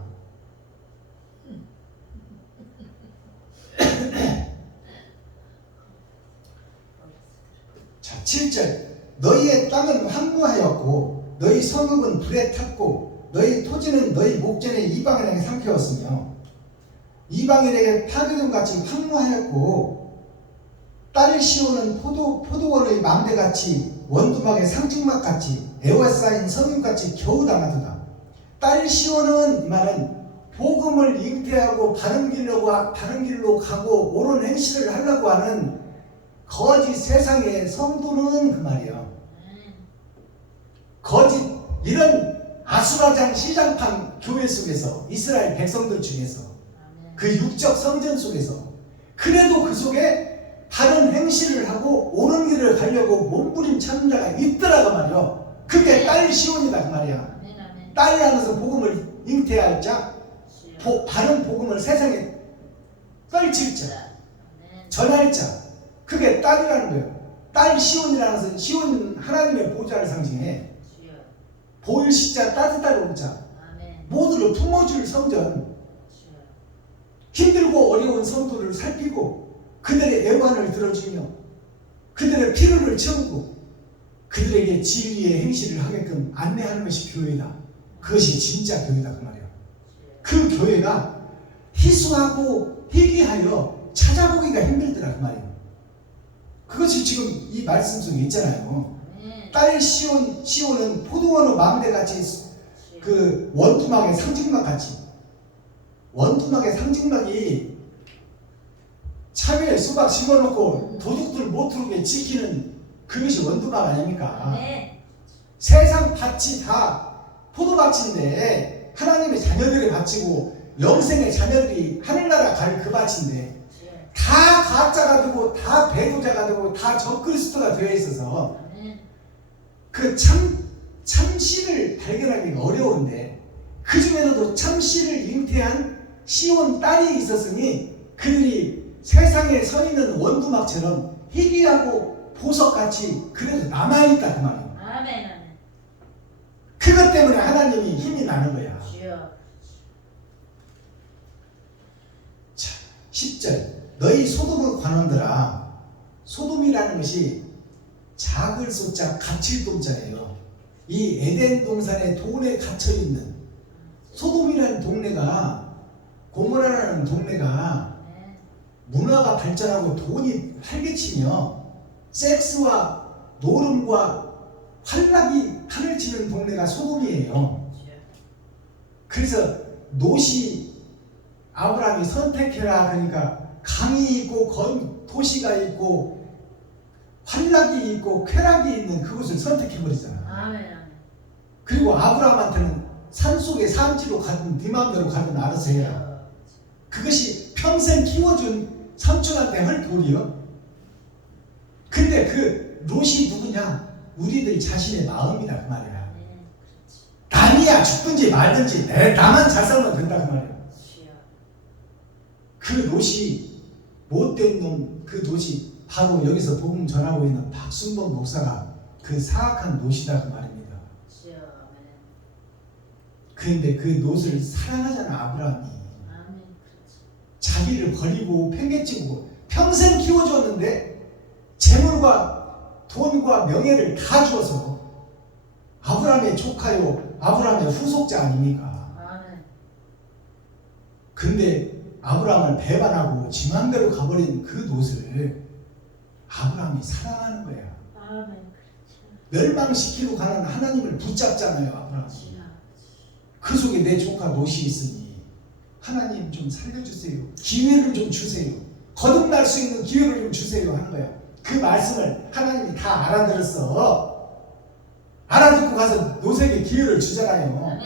자, 7절. 너희의 땅은 황무하였고 너희 성읍은 불에 탔고 너희 토지는 너희 목전에 이방인에게 삼켜왔으며 이방인에게 파괴금같이 황무하였고 딸 시온은 포도원의 망대같이 원두막의 상징막같이 에워싸인 성읍같이 겨우 당하도다. 딸 시온은 이 말은 복음을 잉태하고 바른 길로 가고 옳은 행실을 하려고 하는 거짓 세상의 성도는 그 말이에요. 거짓 이런 아수라장 시장판 교회 속에서 이스라엘 백성들 중에서 그 육적 성전 속에서 그래도 그 속에 바른 행실을 하고 옳은 길을 가려고 몸부림치는 자가 있더라고 말이요. 그게 딸 시온이다 그 말이야. 딸이라면서 복음을 잉태할 자, 바른 복음을 세상에 펼칠 자, 전할 자, 그게 딸이라는 거예요. 딸 시온이라는 것은 시온 하나님의 보좌를 상징해. 보일 시자 따뜻하게 올 자, 모두를 품어줄 성전, 힘들고 어려운 성도를 살피고 그들의 애환을 들어주며 그들의 필요를 채우고 그들에게 진리의 행실을 하게끔 안내하는 것이 교회다. 그것이 진짜 교회다 그 말이에요. 그 교회가 희소하고 희귀하여 찾아보기가 힘들더라 그 말이에요. 그것이 지금 이 말씀 속에 있잖아요. 딸 시온은 포도원의 망대같이 그 원두막의 상징막같이, 원두막의 상징막이 참외에 수박 심어놓고 도둑들 못 들어오게 지키는 그것이 원두막 아닙니까? 세상 밭이 다 포도밭인데 하나님의 자녀들의 밭이고 영생의 자녀들이 하늘나라 갈 그 밭인데 다 가짜가 되고 다 배도자가 되고 다 적그리스도가 되어 있어서 그 참씨를 발견하기가 어려운데 그 중에서도 참씨를 잉태한 시온 딸이 있었으니 그들이 세상에 서 있는 원두막처럼 희귀하고 보석같이 그래도 남아있다 그 말이에요. 아멘. 그것 때문에 하나님이 힘이 나는 거야. 자, 10절. 너희 소돔의 관원들아, 소돔이라는 것이 작을 소자 갇힐 동자예요. 이 에덴 동산의 돈에 갇혀 있는 소돔이라는 동네가, 고모라라는 동네가 문화가 발전하고 돈이 활개치며 섹스와 노름과 환락이 판을 치는 동네가 소돔이에요. 그래서 롯이 아브라함이 선택해라 그러니까 강이 있고 도시가 있고 환락이 있고 쾌락이 있는 그곳을 선택해버리잖아. 그리고 아브라함한테는 산속에 산지로 가든 네 마음대로 가든 알아서 해라. 그것이 평생 키워준 삼촌한테 할 도리요. 근데 그 롯이 누구냐? 우리들 자신의 마음이다 그 말이야. 남이야 죽든지 말든지 나만 잘 살면 된다 그 말이야. 그 롯이 못된 놈, 그 롯이 바로 여기서 복음 전하고 있는 박순범 목사가 그 사악한 롯이다 그 말입니다. 그런데 그 롯을 사랑하잖아 아브라함이. 자기를 버리고 팽개치고 평생 키워줬는데 재물과 돈과 명예를 다 주어서 아브라함의 조카요 아브라함의 후속자 아닙니까? 근데 아브라함을 배반하고 지 맘대로 가버린 그 롯을 아브라함이 사랑하는 거야. 멸망시키고 가는 하나님을 붙잡잖아요 아브라함이. 그 속에 내 조카 롯이 있으니 하나님 좀 살려주세요. 기회를 좀 주세요. 거듭날 수 있는 기회를 좀 주세요 하는 거야. 그 말씀을 하나님이 다 알아들었어. 알아듣고 가서 롯에게 기회를 주잖아요.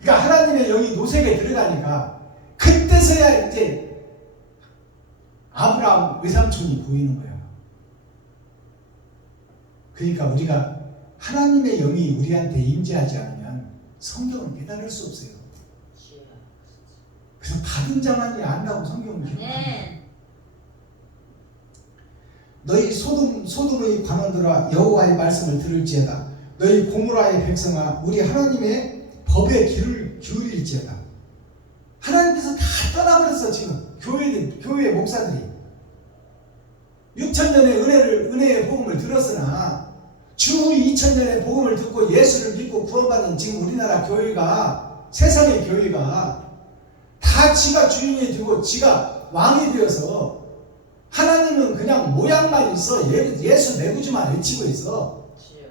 그러니까 하나님의 영이 롯에게 들어가니까 그때서야 이제 아브라함 외삼촌이 보이는 거야. 그러니까 우리가 하나님의 영이 우리한테 임재하지 않으면 성경을 깨달을 수 없어요. 주여. 그래서 받은 자만이 안다고 성경은 기록합니다. 아멘. 너희 소돔의 관원들아 여호와의 말씀을 들을지어다. 너희 고모라의 백성아 우리 하나님의 법에 귀를 기울일지어다. 하나님께서 다 떠나버렸어. 지금 교회 목사들이 6,000년의 은혜의 복음을 들었으나 주 2,000년의 복음을 듣고 예수를 믿고 구원받은 지금 우리나라 교회가, 세상의 교회가 다 지가 주인이 되고 지가 왕이 되어서 하나님은 그냥 모양만 있어. 예수 내구주만 외치고 있어. 주여.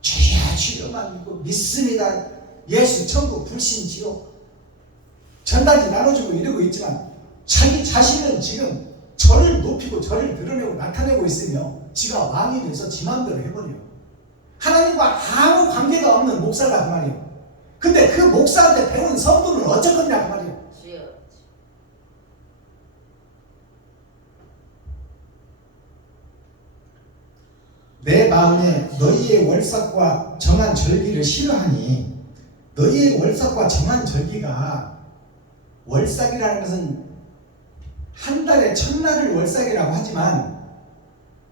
주야 주여만 믿고 믿습니다. 예수 천국 불신 지옥 전단지 나눠주고 이러고 있지만 자기 자신은 지금 저를 높이고 저를 드러내고 나타내고 있으며 지가 왕이 돼서 지 마음대로 해버려요. 하나님과 아무 관계가 없는 목사가 그 말이에요. 근데 그 목사한테 배운 성도는 어쩔 거냐 그 말이에요. 주여. 내 마음에 너희의 월삭과 정한 절기를 싫어하니 너희의 월삭과 정한 절기가 월삭이라는 것은 한 달에 첫날을 월삭이라고 하지만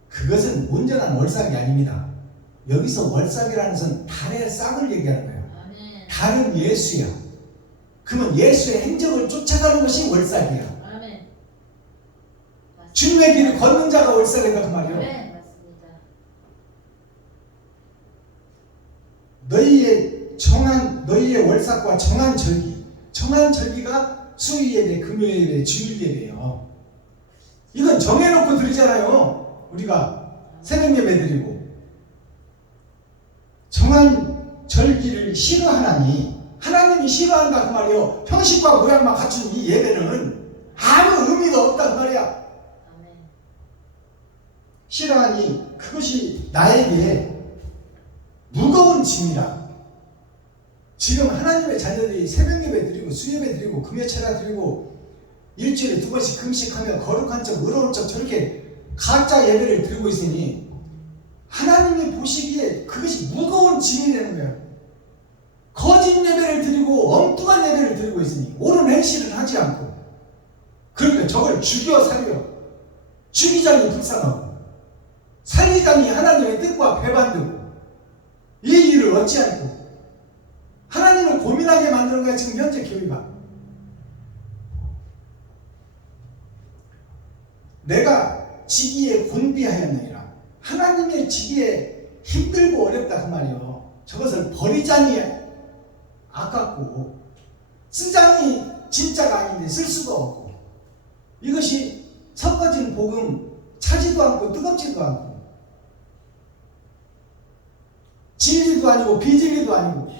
그것은 온전한 월삭이 아닙니다. 여기서 월삭이라는 것은 달의 싹을 얘기하는 거예요. 아멘. 달은 예수야. 그러면 예수의 행적을 쫓아가는 것이 월삭이야. 아멘. 주님의 길을 걷는 자가 월삭이다 그 말이에요. 아멘. 맞습니다. 너희의 월삭과 정한 절기가 수의 예배, 금요일 예배, 주일 예배예요. 이건 정해놓고 드리잖아요. 우리가 새벽 예배 드리고 정한 절기를 싫어하나니 하나님이 싫어한다 그 말이에요. 형식과 모양만 갖춘 이 예배는 아무 의미가 없다 그 말이야. 아멘. 싫어하니 그것이 나에게 무거운 짐이라. 지금 하나님의 자녀들이 새벽 예배 드리고 수예배 드리고 금요체라 드리고 일주일에 2번씩 금식하며 거룩한 척 의로운 척 저렇게 가짜 예배를 드리고 있으니 하나님이 보시기에 그것이 무거운 짐이 되는 거야. 거짓 예배를 드리고 엉뚱한 예배를 드리고 있으니 옳은 행실을 하지 않고 그러니까 저걸 죽여 살려 죽이자니 불쌍하고 살리자니 하나님의 뜻과 배반되고 이 일을 어찌하리고 하나님을 고민하게 만드는 거야 지금 현재 교회가. 내가 지기에 곤비하였느니라. 하나님의 지기에 힘들고 어렵다 그 말이요. 저것을 버리자니 아깝고 쓰자니 진짜가 아닌데 쓸 수가 없고 이것이 섞어진 복음 차지도 않고 뜨겁지도 않고 진리도 아니고 비진리도 아니고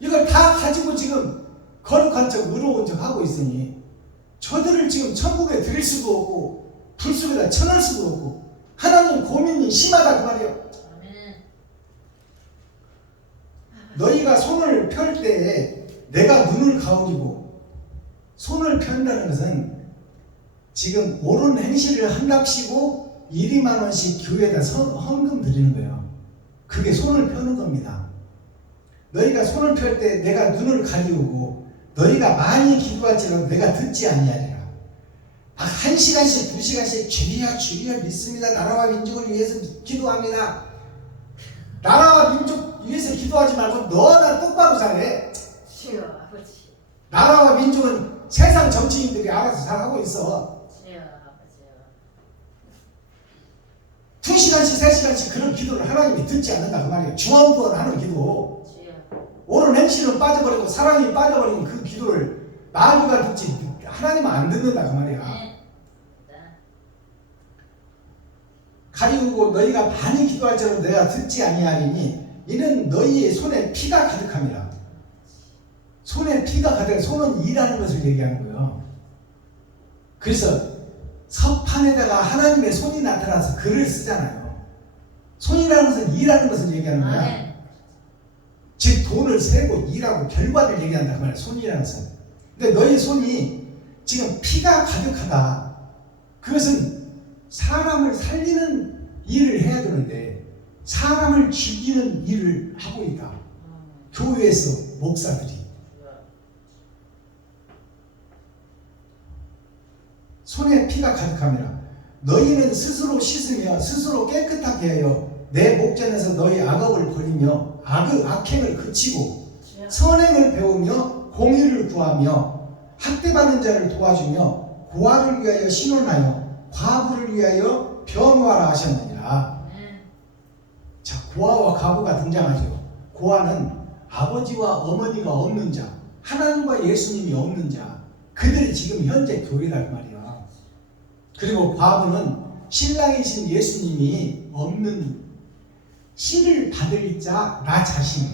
이걸 다 가지고 지금 거룩한 척 의로운 척 하고 있으니 저들을 지금 천국에 드릴 수도 없고 불 속에다 쳐넣을 수도 없고 하나님 고민이 심하다 그 말이에요. 아멘. 너희가 손을 펼 때에 내가 눈을 가오리고 손을 편다는 것은 지금 옳은 행실을 한답시고 1, 2만 원씩 교회에다 헌금 드리는 거예요. 그게 손을 펴는 겁니다. 너희가 손을 펼 때 내가 눈을 가리우고 너희가 많이 기도할지라도 내가 듣지 아니하리라. 1시간씩 2시간씩 주여 주여 믿습니다. 나라와 민족을 위해서 기도합니다. 나라와 민족 위해서 기도하지 말고 너나 똑바로 잘해. 주여 아버지. 나라와 민족은 세상 정치인들이 알아서 잘하고 있어. 주여 아버지요. 2시간씩 3시간씩 그런 기도를 하나님이 듣지 않는다 그 말이에요. 중언부언하는 기도. 주여. 옳은 행실은 빠져버리고 사랑이 빠져버리는 그 기도를 만유가 듣지 하나님은 안 듣는다 그 말이야. 네. 가리우고 너희가 많이 기도할지라도 내가 듣지 아니하리니 이는 너희의 손에 피가 가득함이라. 손에 피가 가득해. 손은 일하는 것을 얘기하는 거예요. 그래서 서판에다가 하나님의 손이 나타나서 글을 쓰잖아요. 손이라는 것은 일하는 것을 얘기하는 거야. 아멘. 즉 돈을 세고 일하고 결과를 얘기한다 그 말이야. 손이라는 것은. 근데 너희 손이 지금 피가 가득하다. 그것은 사람을 살리는 일을 해야 되는데 사람을 죽이는 일을 하고 있다. 교회에서 목사들이 손에 피가 가득하며 너희는 스스로 씻으며 스스로 깨끗하게 하여 내 목전에서 너희 악업을 버리며 악행을 그치고 선행을 배우며 공의를 구하며 학대받는 자를 도와주며 고아를 위하여 신원하여 과부를 위하여 변호하라 하셨느니라. 자, 고아와 과부가 등장하죠. 고아는 아버지와 어머니가 없는 자, 하나님과 예수님이 없는 자, 그들이 지금 현재 교회다 그 말이야. 그리고 과부는 신랑이신 예수님이 없는 씨를 받을 자 나 자신,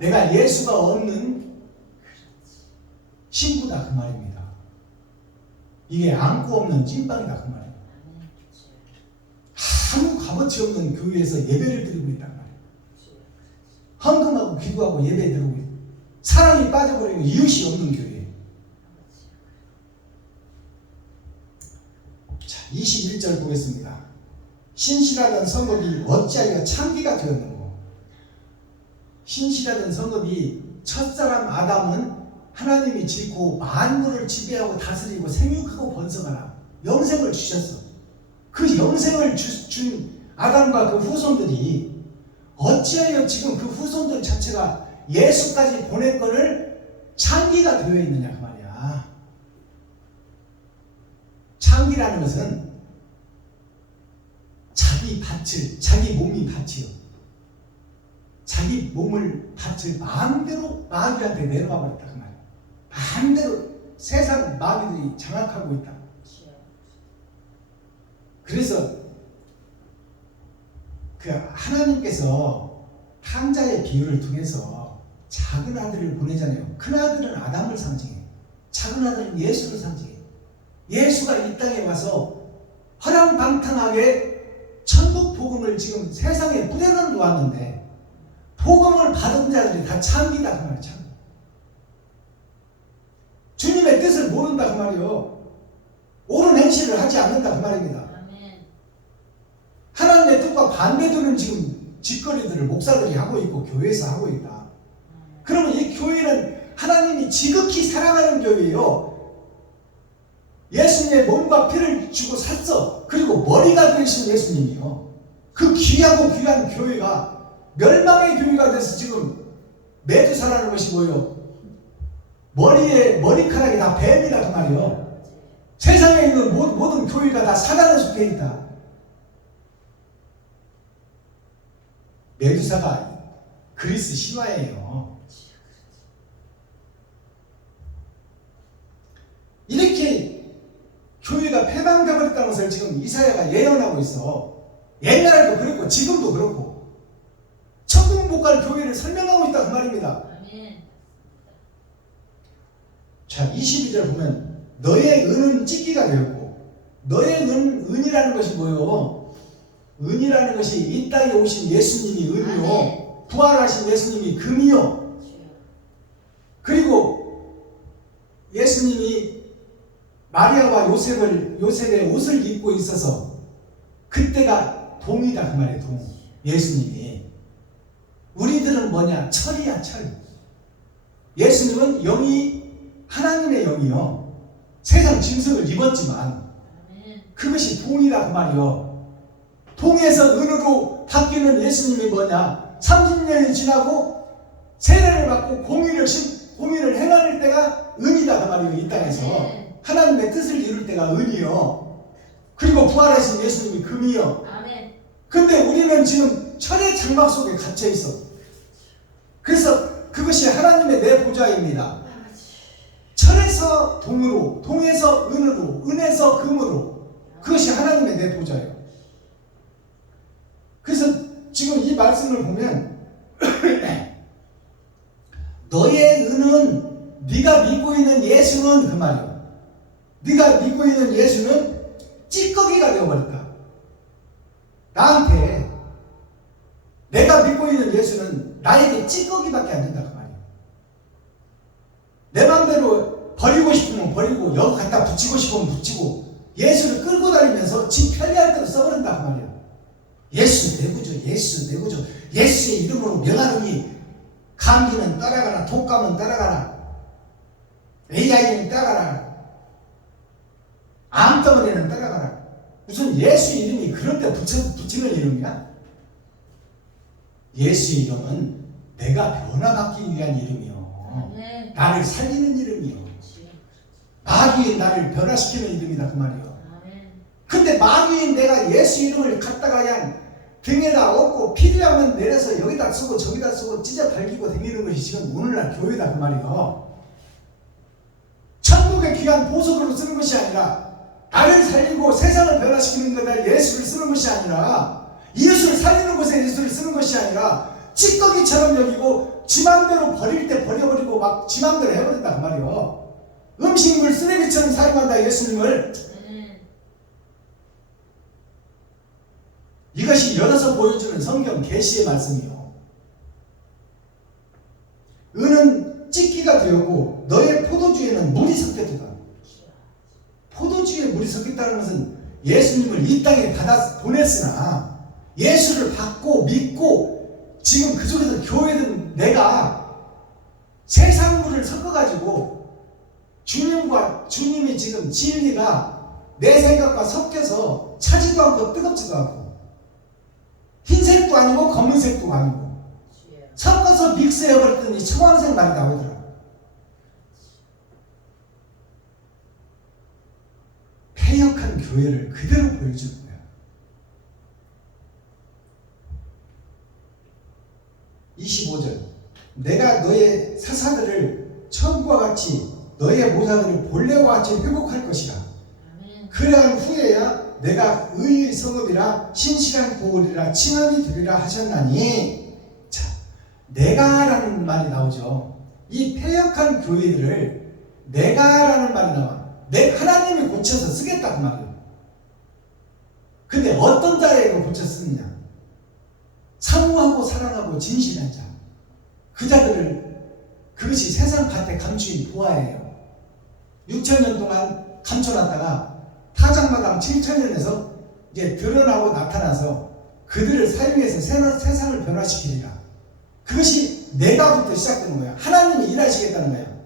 내가 예수가 없는 신부다 그 말입니다. 이게 안고 없는 찐빵이다 그 말이에요. 아무 값어치 없는 교회에서 예배를 드리고 있단 말이에요. 헌금하고 기도하고 예배 드리고 있고 사랑이 빠져버리고 이웃이 없는 교회. 자, 21절 보겠습니다. 신실하던 성읍이 어찌하여 창기가 되었는고. 신실하던 성읍이 첫사람 아담은 하나님이 짓고 만물을 지배하고 다스리고 생육하고 번성하라 영생을 주셨어. 그 영생을 준 아담과 그 후손들이 어찌하여 지금 그 후손들 자체가 예수까지 보냈거늘 창기가 되어 있느냐 그 말이야. 창기라는 것은 자기 몸이 밭이요. 자기 몸을 밭을 마음대로 마귀한테 내려가 버렸다 그 말이야. 마음대로 세상 마귀들이 장악하고 있다. 그래서 그 하나님께서 탕자의 비유를 통해서 작은 아들을 보내잖아요. 큰 아들은 아담을 상징해. 작은 아들은 예수를 상징해. 예수가 이 땅에 와서 허랑방탕하게 천국 복음을 지금 세상에 뿌려는 놓았는데 복음을 받은 자들이 다 창기다 그 말이야. 창기. 주님의 뜻을 모른다 그 말이요. 옳은 행실을 하지 않는다 그 말입니다. 하나님의 뜻과 반대되는 지금 짓거리들을 목사들이 하고 있고 교회에서 하고 있다. 그러면 이 교회는 하나님이 지극히 사랑하는 교회예요. 예수님의 몸과 피를 주고 샀어. 그리고 머리가 되신 예수님이요. 그 귀하고 귀한 교회가 멸망의 교회가 돼서 지금 메두사라는 것이 뭐예요? 머리에 머리카락이 다 뱀이다 그 말이요. 세상에 있는 모든 교회가 다 사단에 속해 있다. 메두사가 그리스 신화예요. 이렇게 교회가 폐방되어 버렸다는 것을 지금 이사야가 예언하고 있어. 옛날에도 그랬고 지금도 그렇고 천국 못 갈 교회를 설명하고 있다 그 말입니다. 자, 22절 보면 너의 은은 찢기가 되었고, 너의 은이라는 것이 뭐예요? 은이라는 것이 이 땅에 오신 예수님이 은이요, 부활하신 예수님이 금이요. 그리고 예수님이 마리아와 요셉의 옷을 입고 있어서 그때가 동이다 그 말이에요. 동. 예수님이. 우리들은 뭐냐? 철이야 철. 예수님은 영이 하나님의 영이요. 세상 짐승을 입었지만 그것이 동이다 그 말이요. 동에서 은으로 바뀌는 예수님이 뭐냐? 30년이 지나고 세례를 받고 공의를 행하는 때가 은이다 그 말이에요. 이 땅에서 하나님의 뜻을 이룰 때가 은이요. 그리고 부활하신 예수님이 금이요. 근데 우리는 지금 철의 장막 속에 갇혀 있어. 그래서 그것이 하나님의 내 보좌입니다. 철에서 동으로, 동에서 은으로, 은에서 금으로, 그것이 하나님의 내 보좌예요. 그래서 지금 이 말씀을 보면 너의 은은 네가 믿고 있는 예수는 그 말이에요. 네가 믿고 있는 예수는 찌꺼기가 되어버렸다. 나한테 내가 믿고 있는 예수는 나에게 찌꺼기밖에 안 된다 그 말이에요. 내 마음대로 버리고 싶으면 버리고 여기 갖다 붙이고 싶으면 붙이고 예수를 끌고 다니면서 지 편리할 대로 써버린다 그 말이에요. 예수 내 구주, 예수 내 구주 예수의 이름으로 명하노니 감기는 따라가라 독감은 따라가라 AI는 따라가라 암덩어리는 따라가라. 무슨 예수 이름이 그런 데 붙이는 이름이야? 예수 이름은 내가 변화받기 위한 이름이요. 아멘. 나를 살리는 이름이요. 주여. 마귀인 나를 변화시키는 이름이다 그 말이요. 아멘. 근데 마귀인 내가 예수 이름을 갖다가 그냥 등에다 업고 필요하면 내려서 여기다 쓰고 저기다 쓰고 찢어 발기고 다니는 것이 지금 오늘날 교회다 그 말이요. 천국의 귀한 보석으로 쓰는 것이 아니라 나를 살리고 세상을 변화시키는 것에 예수를 쓰는 것이 아니라 예수를 살리는 것에 예수를 쓰는 것이 아니라 찌꺼기처럼 여기고 지 맘대로 버릴 때 버려버리고 막 지 맘대로 해버린다 그 말이요. 음식물 쓰레기처럼 사용한다 예수님을. 이것이 열어서 보여주는 성경 계시의 말씀이요. 은은 찢기가 되었고 너의 포도주에는 물이 섞였다. 포도주에 물이 섞였다는 것은 예수님을 이 땅에 받아 보냈으나 예수를 받고 믿고 지금 그 속에서 교회는 내가 세상 물을 섞어가지고 주님이 지금 진리가 내 생각과 섞여서 차지도 않고 뜨겁지도 않고 흰색도 아니고 검은색도 아니고 섞어서 믹스해버렸더니 청황색 말이 나오더라. 폐역한 교회를 그대로 보여주는 거야. 25절 내가 너의 사사들을 처음과 같이 너의 모사들을 본래와 같이 회복할 것이라. 그러한 후에야 내가 의의 성읍이라 신실한 고을이라 칭함이 되리라 하셨나니. 자, 내가라는 말이 나오죠. 이 폐역한 교회들을 내가라는 말이 나와. 하나님이 고쳐서 쓰겠다 그 말이에요. 근데 어떤 자에 고쳐 쓰느냐? 사모하고 사랑하고 진실한 자. 그 자들을 그것이 세상 밭에 감추인 보아예요. 6,000년 동안 감춰놨다가 타작마당 7,000년에서 이제 드러나고 나타나서 그들을 사용해서 세상을 변화시키리라. 그것이 내가부터 시작되는 거야. 하나님이 일하시겠다는 거야.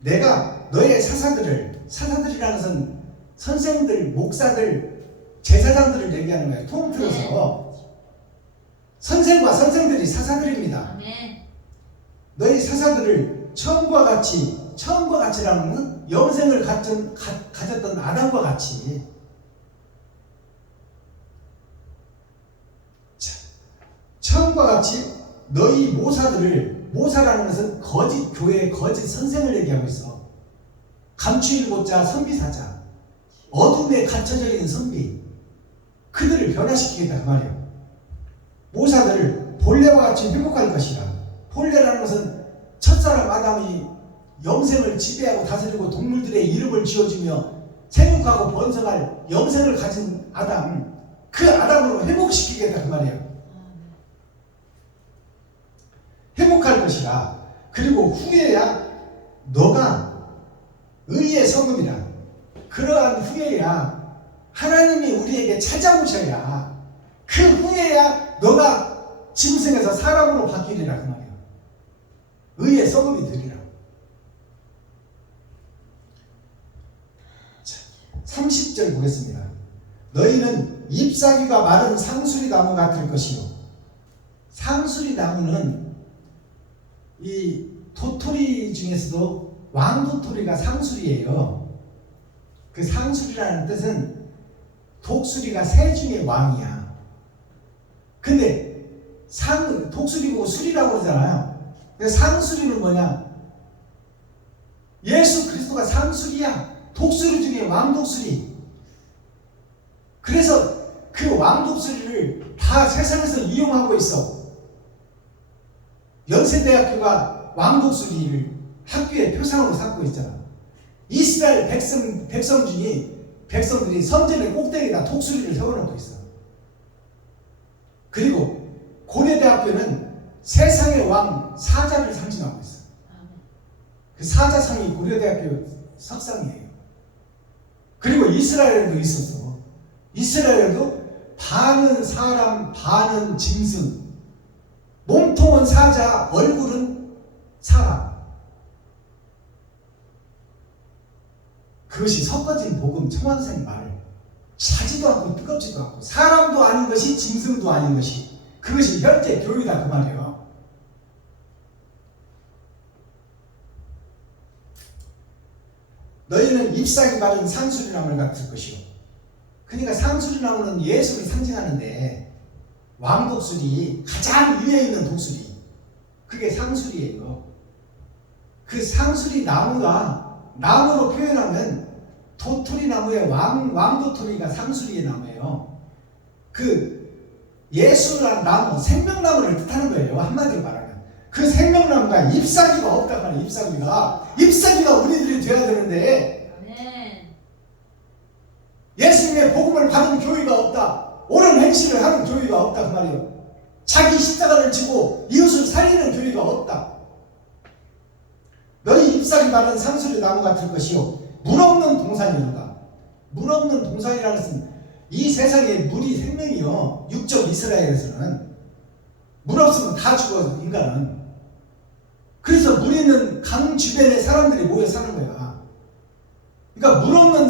내가 너의 사사들이라는 것은 선생들, 목사들, 제사장들을 얘기하는 거야. 통틀어서 선생과 선생들이 사사들입니다. 너희 사사들을 처음과 같이라는 것은 영생을 가졌던 아담과 같이. 자, 처음과 같이 너희 모사라는 것은 거짓 교회의 거짓 선생을 얘기하고 있어. 감추일고자 선비사자, 어둠에 갇혀져 있는 선비, 그들을 변화시키겠다 그 말이에요. 모사들을 본래와 같이 회복할 것이라. 본래라는 것은 첫사람 아담이 영생을 지배하고 다스리고 동물들의 이름을 지어주며 생육하고 번성할 영생을 가진 아담, 그 아담으로 회복시키겠다 그 말이에요. 회복할 것이라. 그리고 후에야 너가 의의 성읍이라. 그러한 후에야 하나님이 우리에게 찾아오셔야 그 후에야 너가 짐승에서 사람으로 바뀌리라 그 말이에요. 의의 성읍이 되리라. 자, 30절 보겠습니다. 너희는 잎사귀가 마른 상수리 나무 같을 것이요. 상수리 나무는 이 도토리 중에서도 왕도토리가 상수리예요. 그 상수리라는 뜻은 독수리가 새 중에 왕이야. 근데 독수리 보고 수리라고 그러잖아요. 근데 상수리는 뭐냐? 예수 그리스도가 상수리야. 독수리 중에 왕독수리. 그래서 그 왕독수리를 다 세상에서 이용하고 있어. 연세대학교가 왕독수리를 학교의 표상으로 삼고 있잖아. 이스라엘 백성들이 성전의 꼭대기에다 독수리를 세워놓고 있어. 그리고 고려대학교는 세상의 왕 사자를 상징하고 있어. 그 사자상이 고려대학교 석상이에요. 그리고 이스라엘에도 있었어. 이스라엘에도 반은 사람, 반은 짐승. 몸통은 사자, 얼굴은 사람. 그것이 섞어진 복음 청원생 말. 차지도 않고 뜨겁지도 않고 사람도 아닌 것이 짐승도 아닌 것이 그것이 현재 교회다 그 말이에요. 너희는 잎사귀 마른 상수리나물 같을 것이요. 그러니까 상수리나무는 예수를 상징하는데 왕독수리 가장 위에 있는 독수리 그게 상수리예요. 그 상수리 나무가 나무로 표현하면 도토리 나무의 왕도토리가 상수리의 나무예요. 그 예수란 나무 생명나무를 뜻하는 거예요. 한마디로 말하면 그 생명나무가 잎사귀가 없단 말이에요. 잎사귀가 우리들이 돼야 되는데 아멘. 예수님의 복음을 받은 교회가 없다. 옳은 행실을 하는 교회가 없다 그 말이에요. 자기 십자가를 지고 이웃을 살리는 교회가 없다. 너희 잎사귀 마른 상수리 나무 같을 것이요 물 없는 동산이로다. 물 없는 동산이라는 것은 이 세상에 물이 생명이요. 육적 이스라엘에서는 물 없으면 다 죽어 인간은. 그래서 물 있는 강 주변에 사람들이 모여 사는 거야. 그러니까 물 없는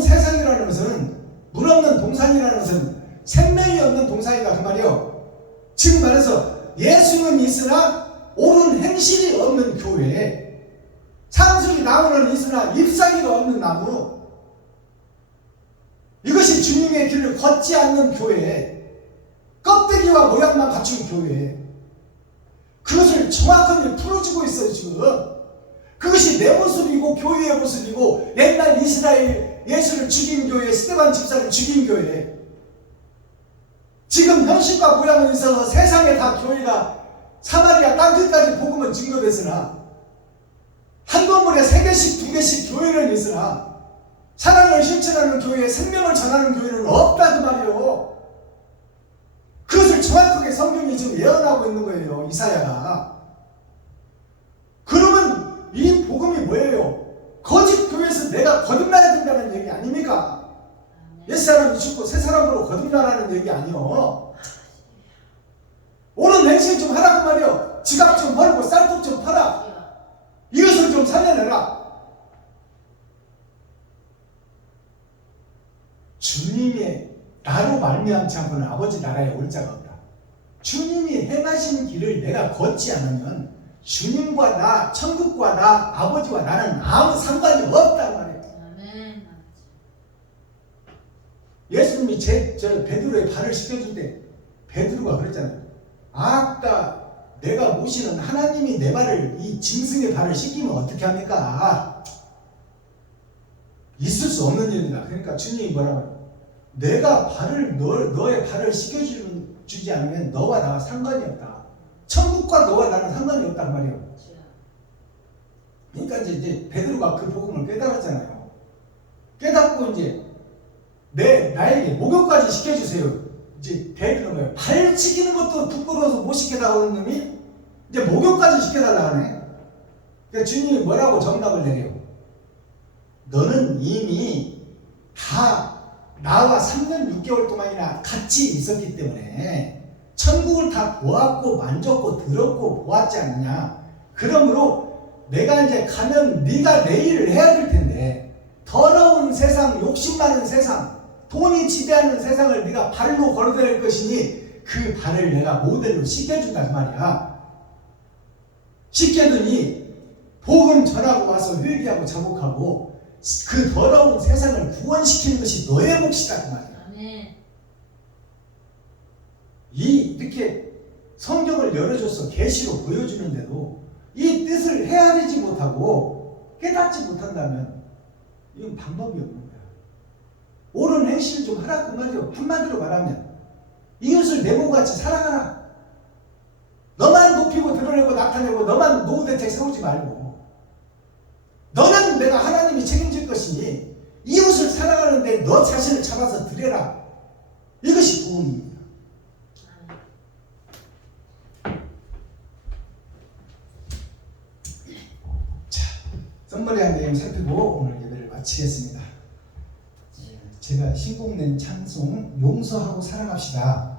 세상이라는 것은 물 없는 동산이라는 것은 생명이 없는 동산이다 그 말이요. 지금 말해서 예수는 있으나 옳은 행실이 없는 교회. 상수리 나무는 있으나 잎사귀가 없는 나무. 이것이 주님의 길을 걷지 않는 교회. 껍데기와 모양만 갖춘 교회. 그것을 정확하게 풀어주고 있어요 지금. 그것이 내 모습이고 교회의 모습이고 옛날 이스라엘 예수를 죽인 교회 스데반 집사를 죽인 교회. 지금 형식과 모양은 있어서 세상에 다 교회가 사마리아 땅끝까지 복음은 증거됐으나 한 건물에 3개씩 2개씩 교회는 있으나 사랑을 실천하는 교회, 생명을 전하는 교회는 없다 그 말이에요. 그것을 정확하게 성경이 지금 예언하고 있는 거예요. 이사야가. 그러면 이 복음이 뭐예요? 거짓 교회에서 내가 거듭나야 된다는 얘기 아닙니까? 옛사람이 죽고 새 사람으로 거듭나라는 얘기 아니요. 옳은 행실 좀 하라 그 말이요. 지갑 좀 벌고 쌀떡 좀 팔아. 이것을 좀 살려내라. 주님의 나로 말미암지 않고는 아버지 나라에 올 자가 없다. 주님이 행하신 길을 내가 걷지 않으면 주님과 나, 천국과 나, 아버지와 나는 아무 상관이 없단 말이에요. 아멘. 예수님이 베드로의 발을 씻겨줄 때 베드로가 그랬잖아요. 아까 내가 모시는 하나님이 내 발을 이 짐승의 발을 씻기면 어떻게 합니까? 있을 수 없는 일입니다. 그러니까 주님이 뭐라고 해요? 내가 너의 발을 씻겨주지 않으면 너와 나와 상관이 없다. 천국과 너와 나는 상관이 없단 말이에요. 그러니까 이제 베드로가 그 복음을 깨달았잖아요. 깨닫고 이제 나에게 목욕까지 시켜주세요. 이제 대그는 거예요. 발 씻기는 것도 부끄러워서 못 시켜달라고 하는 놈이 이제 목욕까지 시켜달라 하네. 그러니까 주님이 뭐라고 정답을 내려요? 너는 이미 다 나와 3년 6개월 동안이나 같이 있었기 때문에 천국을 다 보았고 만졌고 들었고 보았지 않느냐. 그러므로 내가 이제 가면 네가 내 일을 해야 될 텐데 더러운 세상, 욕심 많은 세상, 돈이 지배하는 세상을 네가 발로 걸어댈 것이니 그 발을 내가 모델로 씻겨준다 그 말이야. 씻겨더니 복음 전하고 와서 회개하고 자복하고 그 더러운 세상을 구원시키는 것이 너의 몫이다 그 말이야. 아멘. 이렇게 성경을 열어줘서 계시로 보여주는데도 이 뜻을 헤아리지 못하고 깨닫지 못한다면 이건 방법이 없는 거야. 옳은 행실을 좀 하라 그 말이요. 한마디로 말하면 이웃을 내 몸같이 사랑하라. 너만 높이고 드러내고 나타내고 너만 노후대책 세우지 말고 너는 내가 하나님이 책임질 것이니 이웃을 사랑하는데 너 자신을 잡아서 드려라. 이것이 도움입니다. 자, 썸머리한 내용 살피고 오늘 예배를 마치겠습니다. 제가 신곡낸 찬송 용서하고 사랑합시다.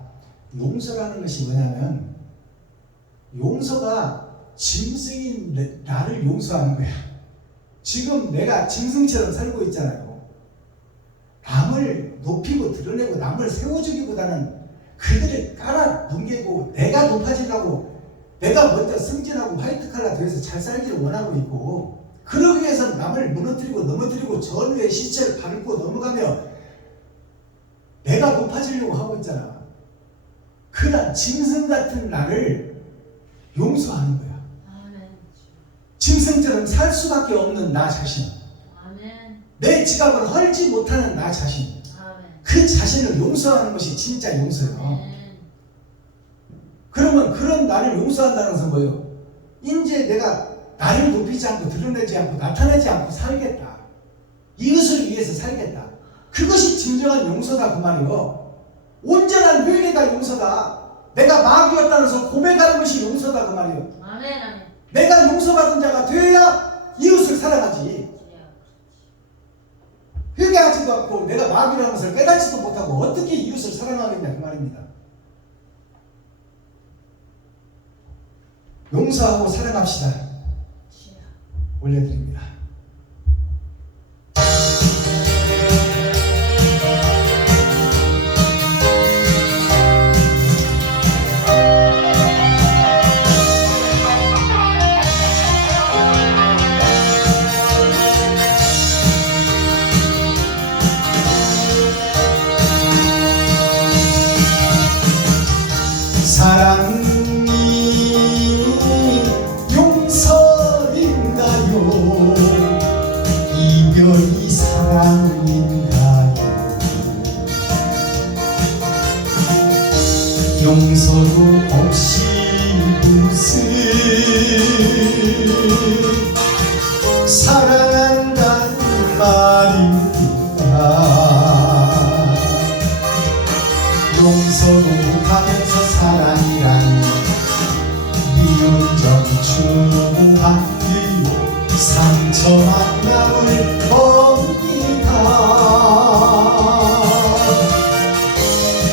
용서라는 것이 뭐냐면 용서가 짐승인 나를 용서하는 거야. 지금 내가 짐승처럼 살고 있잖아요. 남을 높이고 드러내고 남을 세워주기보다는 그들을 깔아 뭉개고 내가 높아지려고 내가 먼저 승진하고 화이트 칼라 돼서 잘 살기를 원하고 있고, 그러기 위해서는 남을 무너뜨리고 넘어뜨리고 전우의 시체를 밟고 넘어가며 내가 높아지려고 하고 있잖아. 그런 짐승 같은 나를 용서하는 거야. 아멘. 짐승처럼 살 수밖에 없는 나 자신, 아멘. 내 지갑을 헐지 못하는 나 자신, 아멘. 그 자신을 용서하는 것이 진짜 용서예요. 아멘. 그러면 그런 나를 용서한다는 것은 뭐예요? 이제 내가 나를 높이지 않고 드러내지 않고 나타내지 않고 살겠다. 이웃을 위해서 살겠다. 그것이 진정한 용서다 그 말이요. 온전한 회개가 용서다. 내가 마귀였다는 것을 고백하는 것이 용서다 그 말이요. 아멘. 아멘. 내가 용서받은 자가 되어야 이웃을 사랑하지. 회개하지도 않고 내가 마귀라는 것을 깨닫지도 못하고 어떻게 이웃을 사랑하겠냐 그 말입니다. 용서하고 사랑합시다. 올려드립니다. 사랑이 용서인가요? 이별이 사랑인가요? 용서도 없이 무슨 사랑한다는 말입니까? 용서도 못하면서 사랑이란 미운 점 추구한 뒤 상처만 남을 겁니다.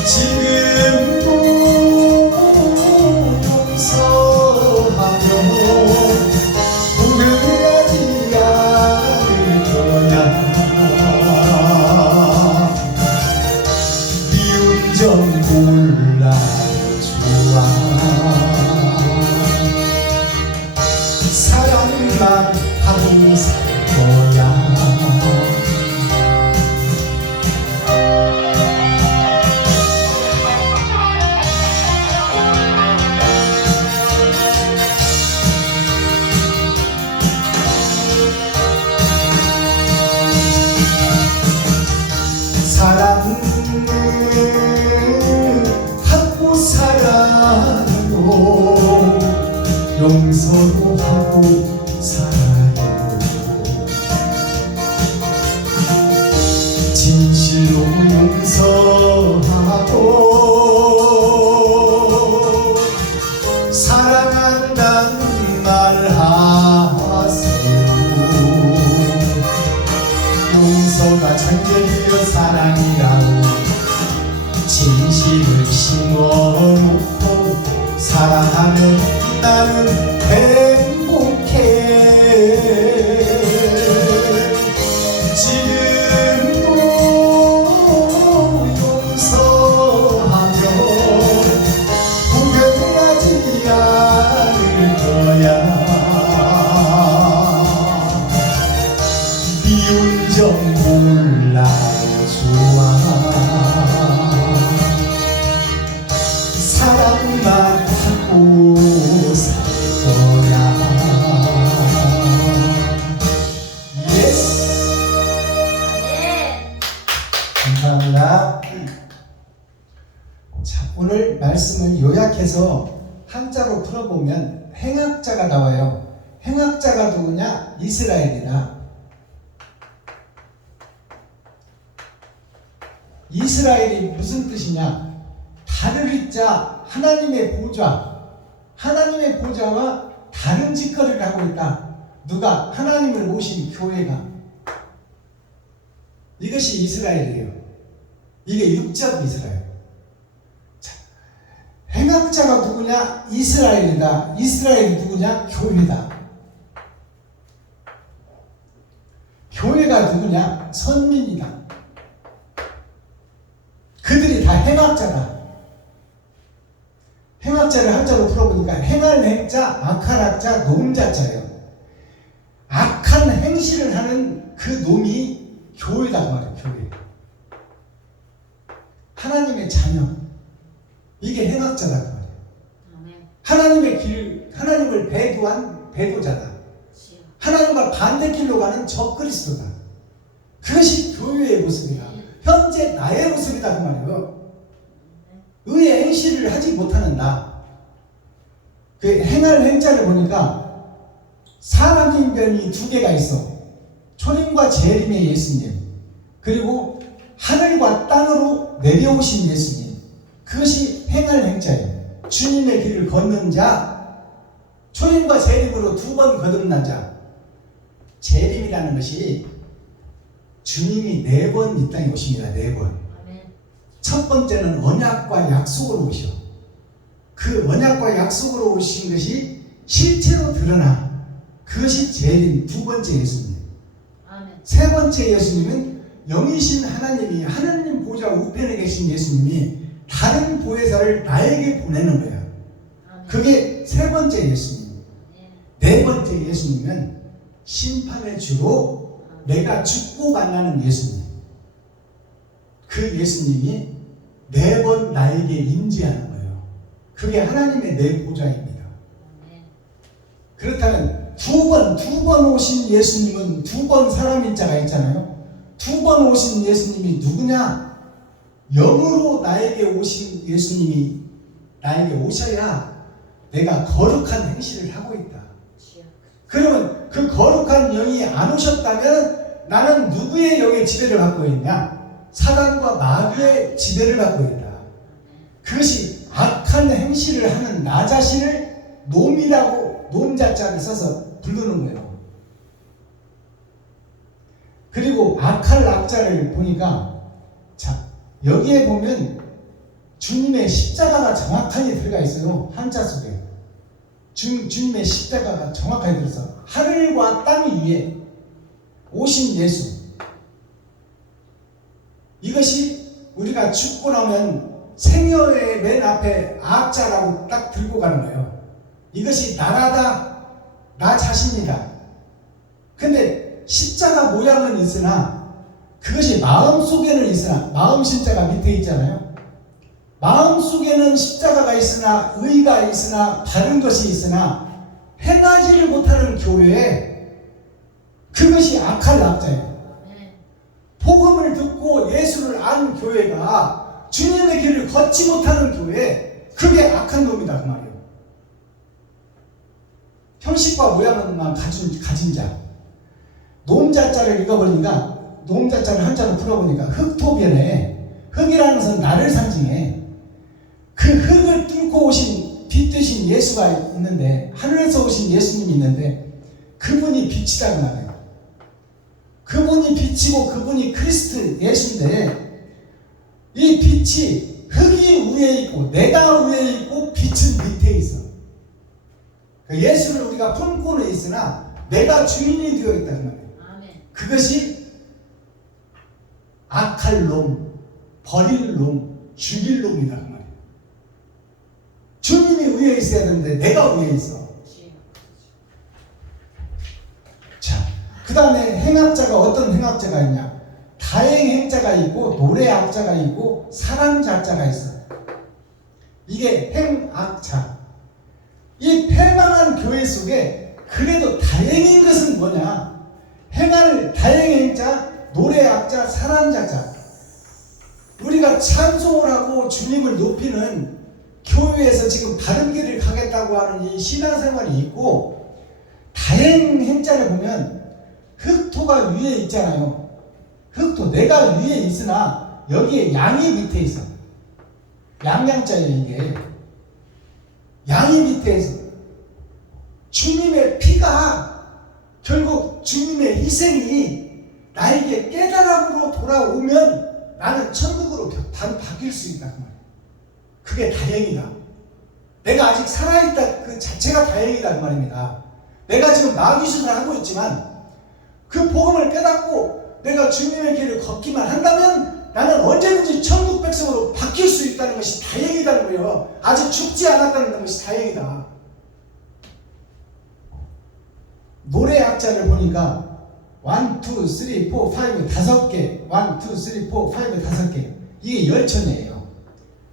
지금도 용서하며 후회하지 않을 거야. 미운 점 몰라요 좋아. 사랑만 하고 살 거야. 사랑은 하고 살아요. 용서도 하고 살아요. 진실로 용서하고 사랑한다는 말 하세요. 용서가 전제되어 사랑이라고 진실을 심어놓고 사랑하면 나는 행복해. 지금도 용서하며 후회하지 않을 거야. 미운 점 몰라요 좋아. 사랑만 하고 살 거야. 예스. 아멘. 감사합니다. 자, 오늘 말씀을 요약해서 한자로 풀어보면 행악자가 나와요. 행악자가 누구냐? 이스라엘이다. 이스라엘이 무슨 뜻이냐? 다를 자 하나님의 보좌, 하나님의 보좌와 다른 짓거리를 하고 있다. 누가? 하나님을 모신 교회가. 이것이 이스라엘이에요. 이게 육적 이스라엘. 자, 행악자가 누구냐? 이스라엘이다. 이스라엘이 누구냐? 교회다. 교회가 누구냐? 선민이다. 그들이 다 행악자다. 행악자를 한자로 풀어보니까 행할 행자, 악할 악자, 노음자자예요. 악한 행실을 하는 그 놈이 교회다 그 말이에요. 교회. 하나님의 자녀. 이게 행악자다 그 말이에요. 아멘. 하나님의 길, 하나님을 배도한 배도자다. 주여. 하나님과 반대길로 가는 적그리스도다. 그것이 교회의 모습이다. 현재 나의 모습이다 그 말이에요. 의의 행실을 하지 못하는 나. 그 행할 행자를 보니까 사람인변이 두 개가 있어. 초림과 재림의 예수님, 그리고 하늘과 땅으로 내려오신 예수님. 그것이 행할 행자예요. 주님의 길을 걷는 자, 초림과 재림으로 두 번 거듭난 자. 재림이라는 것이 주님이 4번 이 땅에 오십니다. 4번. 첫 번째는 언약과 약속으로 오셔. 그 언약과 약속으로 오신 것이 실체로 드러나. 그것이 재림, 두 번째 예수님. 아멘. 세 번째 예수님은 영이신 하나님이, 하나님 보좌 우편에 계신 예수님이 다른 보혜사를 나에게 보내는 거야. 아멘. 그게 세 번째 예수님. 네 번째 예수님은 심판의 주로 내가 죽고 만나는 예수님. 그 예수님이 4번 나에게 임재하는 거예요. 그게 하나님의 내 보좌입니다. 그렇다면 두 번 오신 예수님은 2번 사람인 자가 있잖아요. 2번 오신 예수님이 누구냐? 영으로 나에게 오신 예수님이 나에게 오셔야 내가 거룩한 행실을 하고 있다. 그러면 그 거룩한 영이 안 오셨다면 나는 누구의 영의 지배를 받고 있냐? 사단과 마귀의 지배를 받고 있다. 그것이 악한 행실을 하는 나 자신을 놈이라고 놈자자를 써서 부르는 거예요. 그리고 악할 악자를 보니까 자, 여기에 보면 주님의 십자가가 정확하게 들어가 있어요. 한자 속에. 주님의 십자가가 정확하게 들어서 하늘과 땅 위에 오신 예수. 이것이 우리가 죽고 나면 생여의 맨 앞에 악자라고 딱 들고 가는 거예요. 이것이 나라다, 나 자신이다. 근데 십자가 모양은 있으나 그것이 마음속에는 있으나, 마음 십자가 밑에 있잖아요. 마음속에는 십자가가 있으나, 의가 있으나, 바른 것이 있으나 행하지를 못하는 교회에 그것이 악할 악자예요. 복음을 듣고 예수를 안 교회가 주님의 길을 걷지 못하는 교회, 그게 악한 놈이다 그 말이에요. 형식과 모양만 가진 자. 놈자자를 읽어보니까, 놈자자를 한자로 풀어보니까 흙토변에, 흙이라는 것은 나를 상징해. 그 흙을 뚫고 오신 빛 되신 예수가 있는데, 하늘에서 오신 예수님이 있는데 그분이 빛이다 그 말이에요. 그분이 빛이고 그분이 크리스트 예수인데, 이 빛이 흙이 위에 있고 내가 위에 있고 빛은 밑에 있어. 예수를 우리가 품고는 있으나 내가 주인이 되어 있다 그 말이에요. 그것이 악할 놈, 버릴 놈, 죽일 놈이다 그 말이에요. 주님이 위에 있어야 되는데 내가 위에 있어. 자, 그 다음에 행악자가 어떤 행악자가 있냐? 다행행자가 있고 노래악자가 있고 사랑자자가 있어. 이게 행악자. 이 패망한 교회 속에 그래도 다행인 것은 뭐냐? 행할 다행행자, 노래악자, 사랑자자. 우리가 찬송을 하고 주님을 높이는 교회에서 지금 바른 길을 가겠다고 하는 이 신앙생활이 있고, 다행행자를 보면 흙토가 위에 있잖아요. 흙토, 내가 위에 있으나 여기에 양이 밑에 있어. 양양자예요 이게. 양이 밑에 있어. 주님의 피가, 결국 주님의 희생이 나에게 깨달음으로 돌아오면 나는 천국으로 바뀔 수 있다 그 말이에요. 그게 다행이다. 내가 아직 살아있다 그 자체가 다행이다 그 말입니다. 내가 지금 마귀짓을 하고 있지만 그 복음을 깨닫고 내가 주님의 길을 걷기만 한다면 나는 언제든지 천국 백성으로 바뀔 수 있다는 것이 다행이다는 거예요. 아직 죽지 않았다는 것이 다행이다. 노래 악자를 보니까 1, 2, 3, 4, 5 5개 1, 2, 3, 4, 5 5개 이게 열천이에요.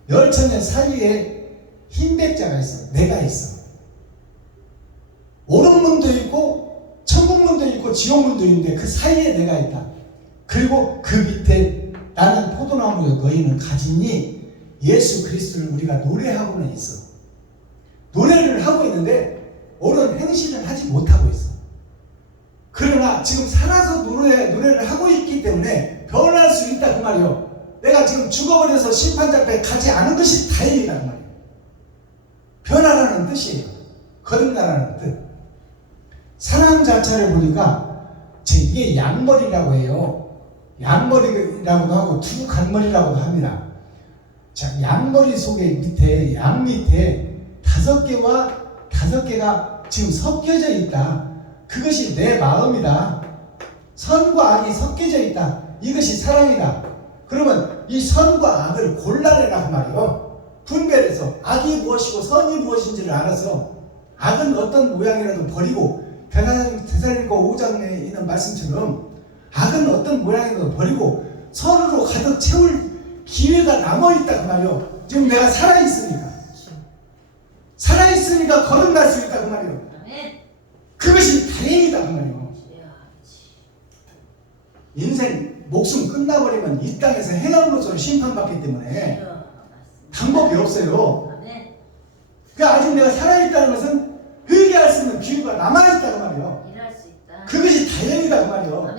열천의 사이에 흰백자가 있어. 내가 있어. 오른문도 있고 천국문도 있고 지옥문도 있는데 그 사이에 내가 있다. 그리고 그 밑에 나는 포도나무요 너희는 가지니 예수 그리스도를 우리가 노래하고는 있어. 노래를 하고 있는데 옳은 행실을 하지 못하고 있어. 그러나 지금 살아서 노래를 하고 있기 때문에 변할 수 있다 그 말이요. 내가 지금 죽어버려서 심판자 앞에 가지 않은 것이 다행이다 그 말이에요. 변화라는 뜻이에요. 거듭나라는 뜻. 사람 자체를 보니까 이게 양머리라고 해요. 양머리라고도 하고 두간머리라고도 합니다. 자, 양머리 속에 밑에 양 밑에 5개가 지금 섞여져 있다. 그것이 내 마음이다. 선과 악이 섞여져 있다. 이것이 사랑이다. 그러면 이 선과 악을 골라내라 그 말이요. 분별해서 악이 무엇이고 선이 무엇인지를 알아서 악은 어떤 모양이라도 버리고 데살로니가 5장에 있는 말씀처럼 악은 어떤 모양이라도 버리고 선으로 가득 채울 기회가 남아있다 그 말이요. 지금 내가 살아있으니까 거듭날 수 있다 그 말이요. 그것이 다행이다 그 말이요. 인생 목숨 끝나버리면 이 땅에서 행한 것으로 심판받기 때문에 방법이 없어요. 그러니까 아직 내가 살아있다는 것은 회개할 수 있는 기회가 남아있다 그 말이요. 그것이 다행이다 그 말이요.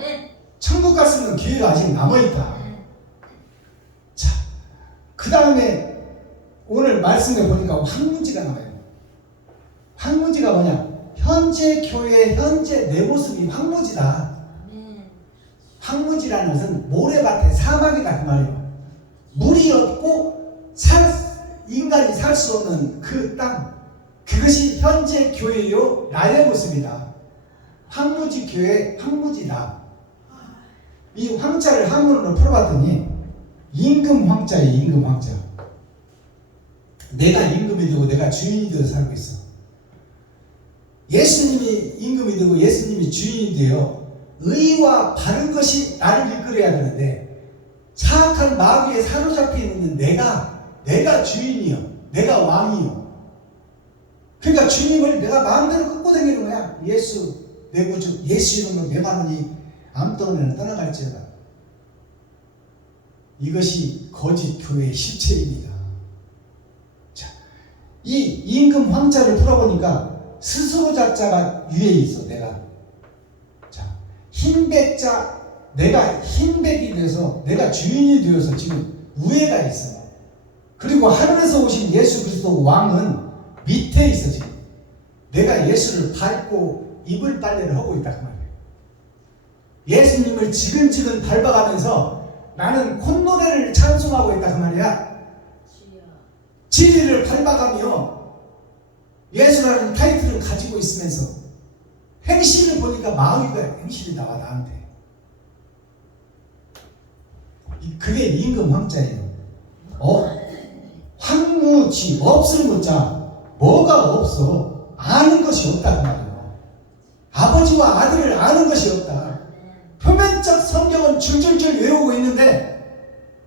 천국 갈 수 있는 기회가 아직 남아있다. 자, 그 다음에 오늘 말씀에 보니까 황무지가 나와요. 황무지가 뭐냐? 현재 교회의 현재 내 모습이 황무지다. 황무지라는 것은 모래밭의 사막이다 그 말이에요. 물이 없고 인간이 살 수 없는 그 땅, 그것이 현재 교회요 나의 모습이다. 황무지 교회 황무지다. 이 황자를 한문으로 풀어봤더니 임금 황자예요. 임금 황자. 내가 임금이 되고 내가 주인이 되어 살고 있어. 예수님이 임금이 되고 예수님이 주인이 되어 의와 바른 것이 나를 이끌어야 되는데 사악한 마귀에 사로잡혀 있는 내가 주인이요. 내가 왕이요. 그러니까 주님을 내가 마음대로 끌고 다니는 거야. 예수 내 구주 예수 이름으로 명하노니 암덩어리는 떠나갈지어다. 이것이 거짓 교회의 실체입니다. 자, 이 임금 황자를 풀어보니까 스스로 자자가 위에 있어. 내가 자 흰백자 내가 흰백이 돼서 내가 주인이 되어서 지금 위에가 있어. 그리고 하늘에서 오신 예수 그리스도 왕은 밑에 있어. 지금 내가 예수를 밟고 이불 빨래를 하고 있다 그 말이에요. 예수님을 지근지근 밟아가면서 나는 콧노래를 찬송하고 있다 그 말이야. 진리를 밟아가며 예수라는 타이틀을 가지고 있으면서 행실을 보니까 마귀가 행실이 나와 나한테. 그게 임금 황자예요. 황무지 없을 무자. 뭐가 없어? 아는 것이 없다 그 말이에요. 아버지와 아들을 아는 것이 없다. 표면적 성경은 줄줄줄 외우고 있는데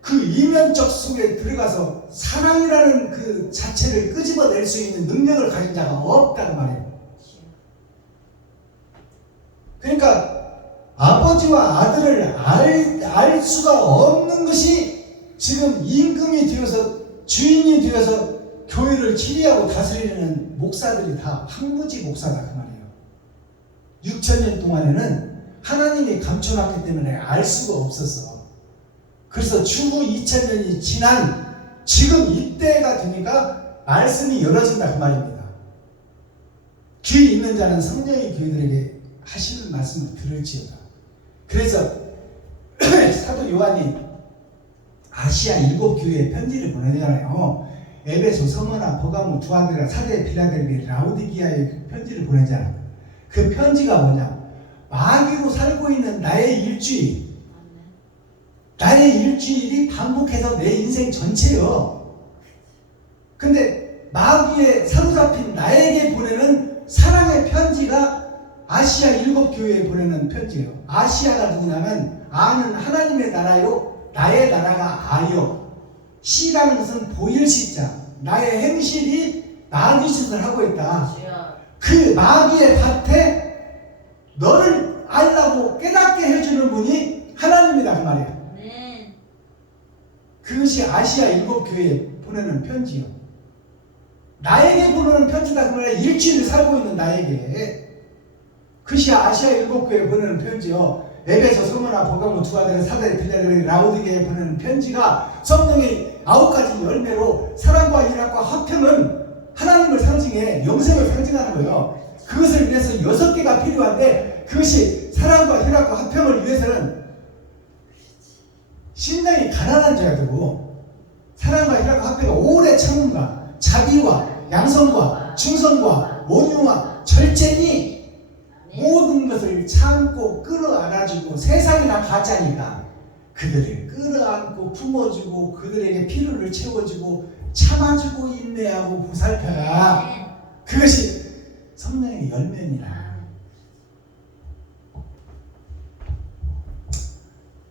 그 이면적 속에 들어가서 사랑이라는 그 자체를 끄집어낼 수 있는 능력을 가진 자가 없다 그 말이에요. 그러니까 아버지와 아들을 알 수가 없는 것이 지금 임금이 되어서 주인이 되어서 교회를 치리하고 다스리는 목사들이 다 황무지 목사다 그 말이에요. 6,000년 동안에는 하나님이 감춰놨기 때문에 알 수가 없었어. 그래서 추후 2000년이 지난 지금 이때가 되니까 말씀이 열어진다 그 말입니다. 귀 있는 자는 성령이 교회들에게 하시는 말씀을 들을지어다. 그래서 사도 요한이 아시아 7교회에 편지를 보내잖아요. 에베소, 서머나, 버가모, 두아데라, 사데, 필라델비, 라오디기아에 편지를 보내잖아. 그 편지가 뭐냐? 마귀로 살고 있는 나의 일주일, 나의 일주일이 반복해서 내 인생 전체요. 근데 마귀에 사로잡힌 나에게 보내는 사랑의 편지가 아시아 7교회에 보내는 편지예요. 아시아가 누구냐면 아는 하나님의 나라요, 나의 나라가 아요. 시라는 것은 보일 시자, 나의 행실이 마귀짓을 하고 있다. 그 마귀의 밭에 너를 알라고 깨닫게 해주는 분이 하나님이다 그 말이야. 그것이 아시아 7교회에 보내는 편지요. 나에게 보내는 편지다 그 말이야. 일주일을 살고 있는 나에게. 그것이 아시아 7교회에 보내는 편지요. 에베소, 서머나, 버가모, 두아데라, 사데, 필라델비, 라오디게에 보내는 편지가 성령의 9가지 열매로 사랑과 희락과 화평은 하나님을 상징해 영생을 상징하는 거예요. 그것을 위해서 6개가 필요한데 그것이 사랑과 희락과 화평을 위해서는 심령이 가난한 자야 되고 사랑과 희락과 화평과 오래 참음과 자비와 양성과 충성과 온유와 절제니 모든 것을 참고 끌어안아주고 세상이 다 가짜니까 그들을 끌어안고 품어주고 그들에게 필요를 채워주고 참아주고 인내하고 보살펴라. 그것이 성령의 열매니라.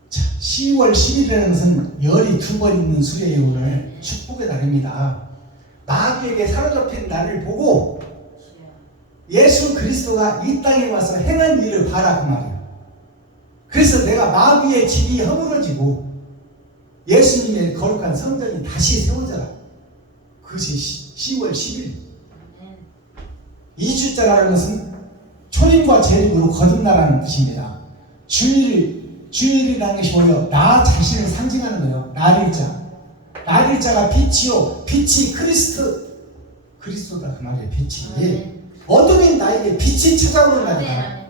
자, 10월 10일이라는 것은 열이 2번 있는 수예요. 오늘 축복의 날입니다. 마귀에게 사로잡힌 나를 보고 예수 그리스도가 이 땅에 와서 행한 일을 봐라 그 말이야. 그래서 내가 마귀의 집이 허물어지고 예수님의 거룩한 성전이 다시 세워져라. 그것이 10월 10일. 2주자라는 것은 초림과 재림으로 거듭나라는 뜻입니다. 주일이라는 것이 뭐예요? 나 자신을 상징하는 거예요. 날일자. 날일자가 빛이요. 빛이 그리스도다 그 말이에요. 빛이. 어둠인 나에게 빛이 찾아오는 날이다.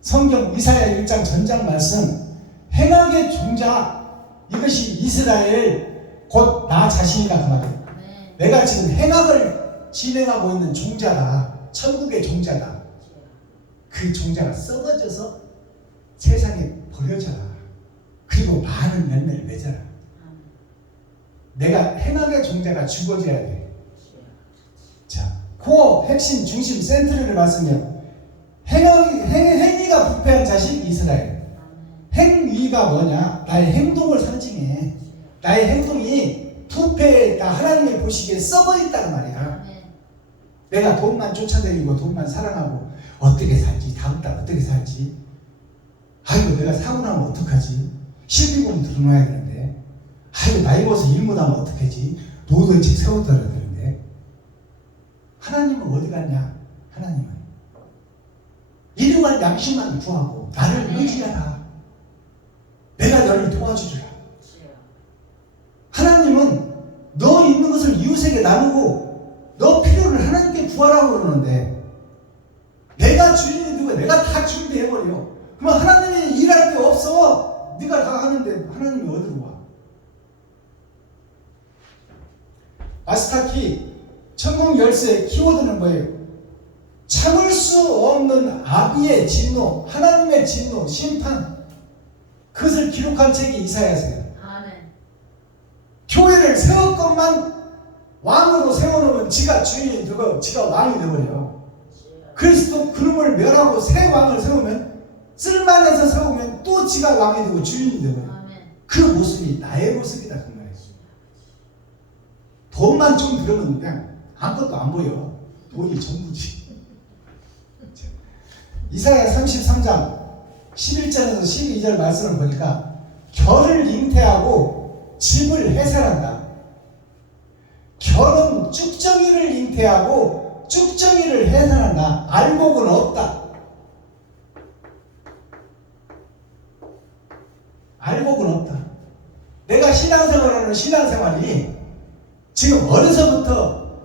성경 이사야 1장 전장 말씀 행악의 종자 이것이 이스라엘 곧 나 자신이다 그 말이에요. 내가 지금 행악을 진행하고 있는 종자다. 천국의 종자다. 그 종자가 썩어져서 세상에 버려져라. 그리고 많은 열매를 맺어라. 내가 행악의 종자가 죽어져야 돼. 자, 코어 핵심 중심 센트럴을 봤으며 행위가 부패한 자식 이스라엘. 행위가 뭐냐? 나의 행동을 상징해. 나의 행동이 부패했다. 하나님의 보시기에 썩어있다는 말이야. 내가 돈만 쫓아다니고 돈만 사랑하고 어떻게 살지? 다음 달 어떻게 살지? 아이고 내가 사고 나면 어떡하지? 실비금 들어놔야 되는데 아이고 나이 먹어서 일 못하면 어떡하지? 노동책 세워둬야 되는데 하나님은 어디 갔냐? 하나님은 일용할 양심만 구하고 나를 의지하라. 내가 너를 도와주리라. 하나님은 너 있는 것을 이웃에게 나누고 너 필요를 하나님께 구하라고 그러는데 내가 주인이 되고 내가 다 준비해버려. 그러면 하나님이 일할 게 없어. 네가 다 하는데 하나님이 어디로 와? 마스터키 천국 열쇠의 키워드는 뭐예요? 참을 수 없는 아비의 진노, 하나님의 진노, 심판. 그것을 기록한 책이 이사야서예요. 교회를 세울 것만 왕으로 세워놓으면 지가 주인이 되고 지가 왕이 되버려요. 그리스도 그놈을 멸하고 새 왕을 세우면 쓸만해서 세우면 또 지가 왕이 되고 주인이 되버려요. 그 모습이 나의 모습이다 그 말이에요. 돈만 좀 들으면 그냥 아무것도 안 보여. 돈이 전부지. 이사야 33장 11절에서 12절 말씀을 보니까 결을 잉태하고 집을 해산한다. 결은 쭉정이를 잉태하고 쭉정이를 해산한다. 알곡은 없다. 알곡은 없다. 내가 신앙생활하는 신앙생활이 지금 어려서부터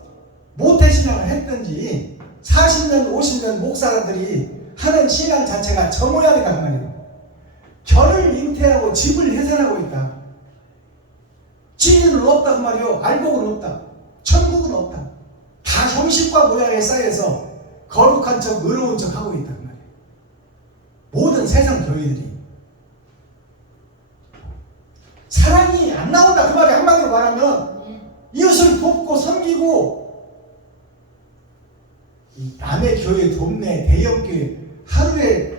모태신앙을 했든지 40년 50년 목사들이 하는 신앙 자체가 저 모양이다 그 말이에요. 결을 잉태하고 집을 해산하고 있다. 진리는 없다 그 말이요. 알복은 없다. 천국은 없다. 다 형식과 모양에 쌓여서 거룩한 척 의로운 척 하고 있다 그 말이에요. 모든 세상 교회들이 사랑이 안 나온다 그 말이 한마디로 말하면 아멘. 이웃을 돕고 섬기고 이 남의 교회 돕네 대형교회 하루에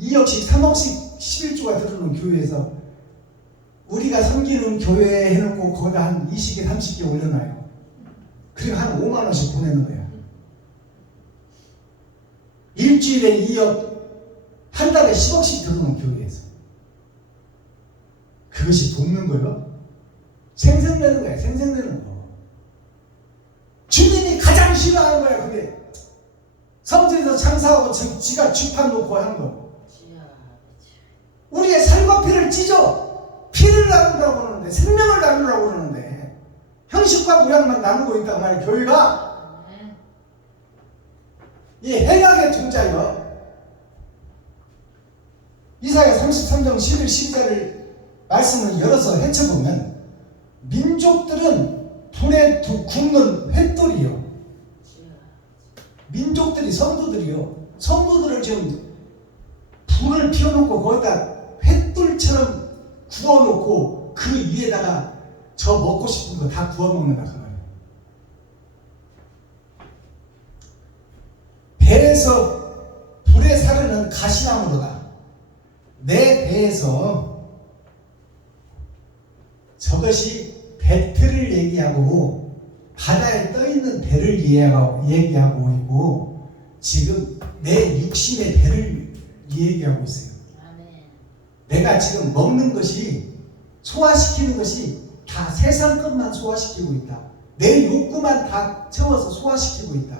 2억씩 3억씩 11조가 들어오는 교회에서 우리가 섬기는 교회에 해놓고 거기다 한 20개 30개 올려놔요. 그리고 한 5만 원씩 보내는 거야. 일주일에 2억 한 달에 10억씩 들어오는 교회에서 그것이 돕는 거예요? 생생내는 거야. 생생내는 거. 주님이 가장 싫어하는 거야. 그게 성전에서 장사하고 지가 쥐판 놓고 하는 거. 우리의 살과 피를 찢어 피를 나누라고 그러는데 생명을 나누라고 그러는데 형식과 모양만 나누고 있다고 말이야. 교회가 아멘. 이 행악의 종자여. 이사야 33장 11, 12절을 말씀을 열어서 헤쳐보면 민족들은 불에 굽는 횃돌이요. 민족들이 성도들이요. 성도들을 지금 불을 피워놓고 거기다 횃돌처럼 구워놓고 그 위에다가 저 먹고 싶은 거 다 구워먹는다 그 말이에요. 배에서 불에 사르는 가시나무로다. 내 배에서 저것이 배틀을 얘기하고 바다에 떠있는 배를 얘기하고 있고 지금 내 육신의 배를 얘기하고 있어요. 아멘. 내가 지금 먹는 것이 소화시키는 것이 다 세상 것만 소화시키고 있다. 내 욕구만 다 채워서 소화시키고 있다.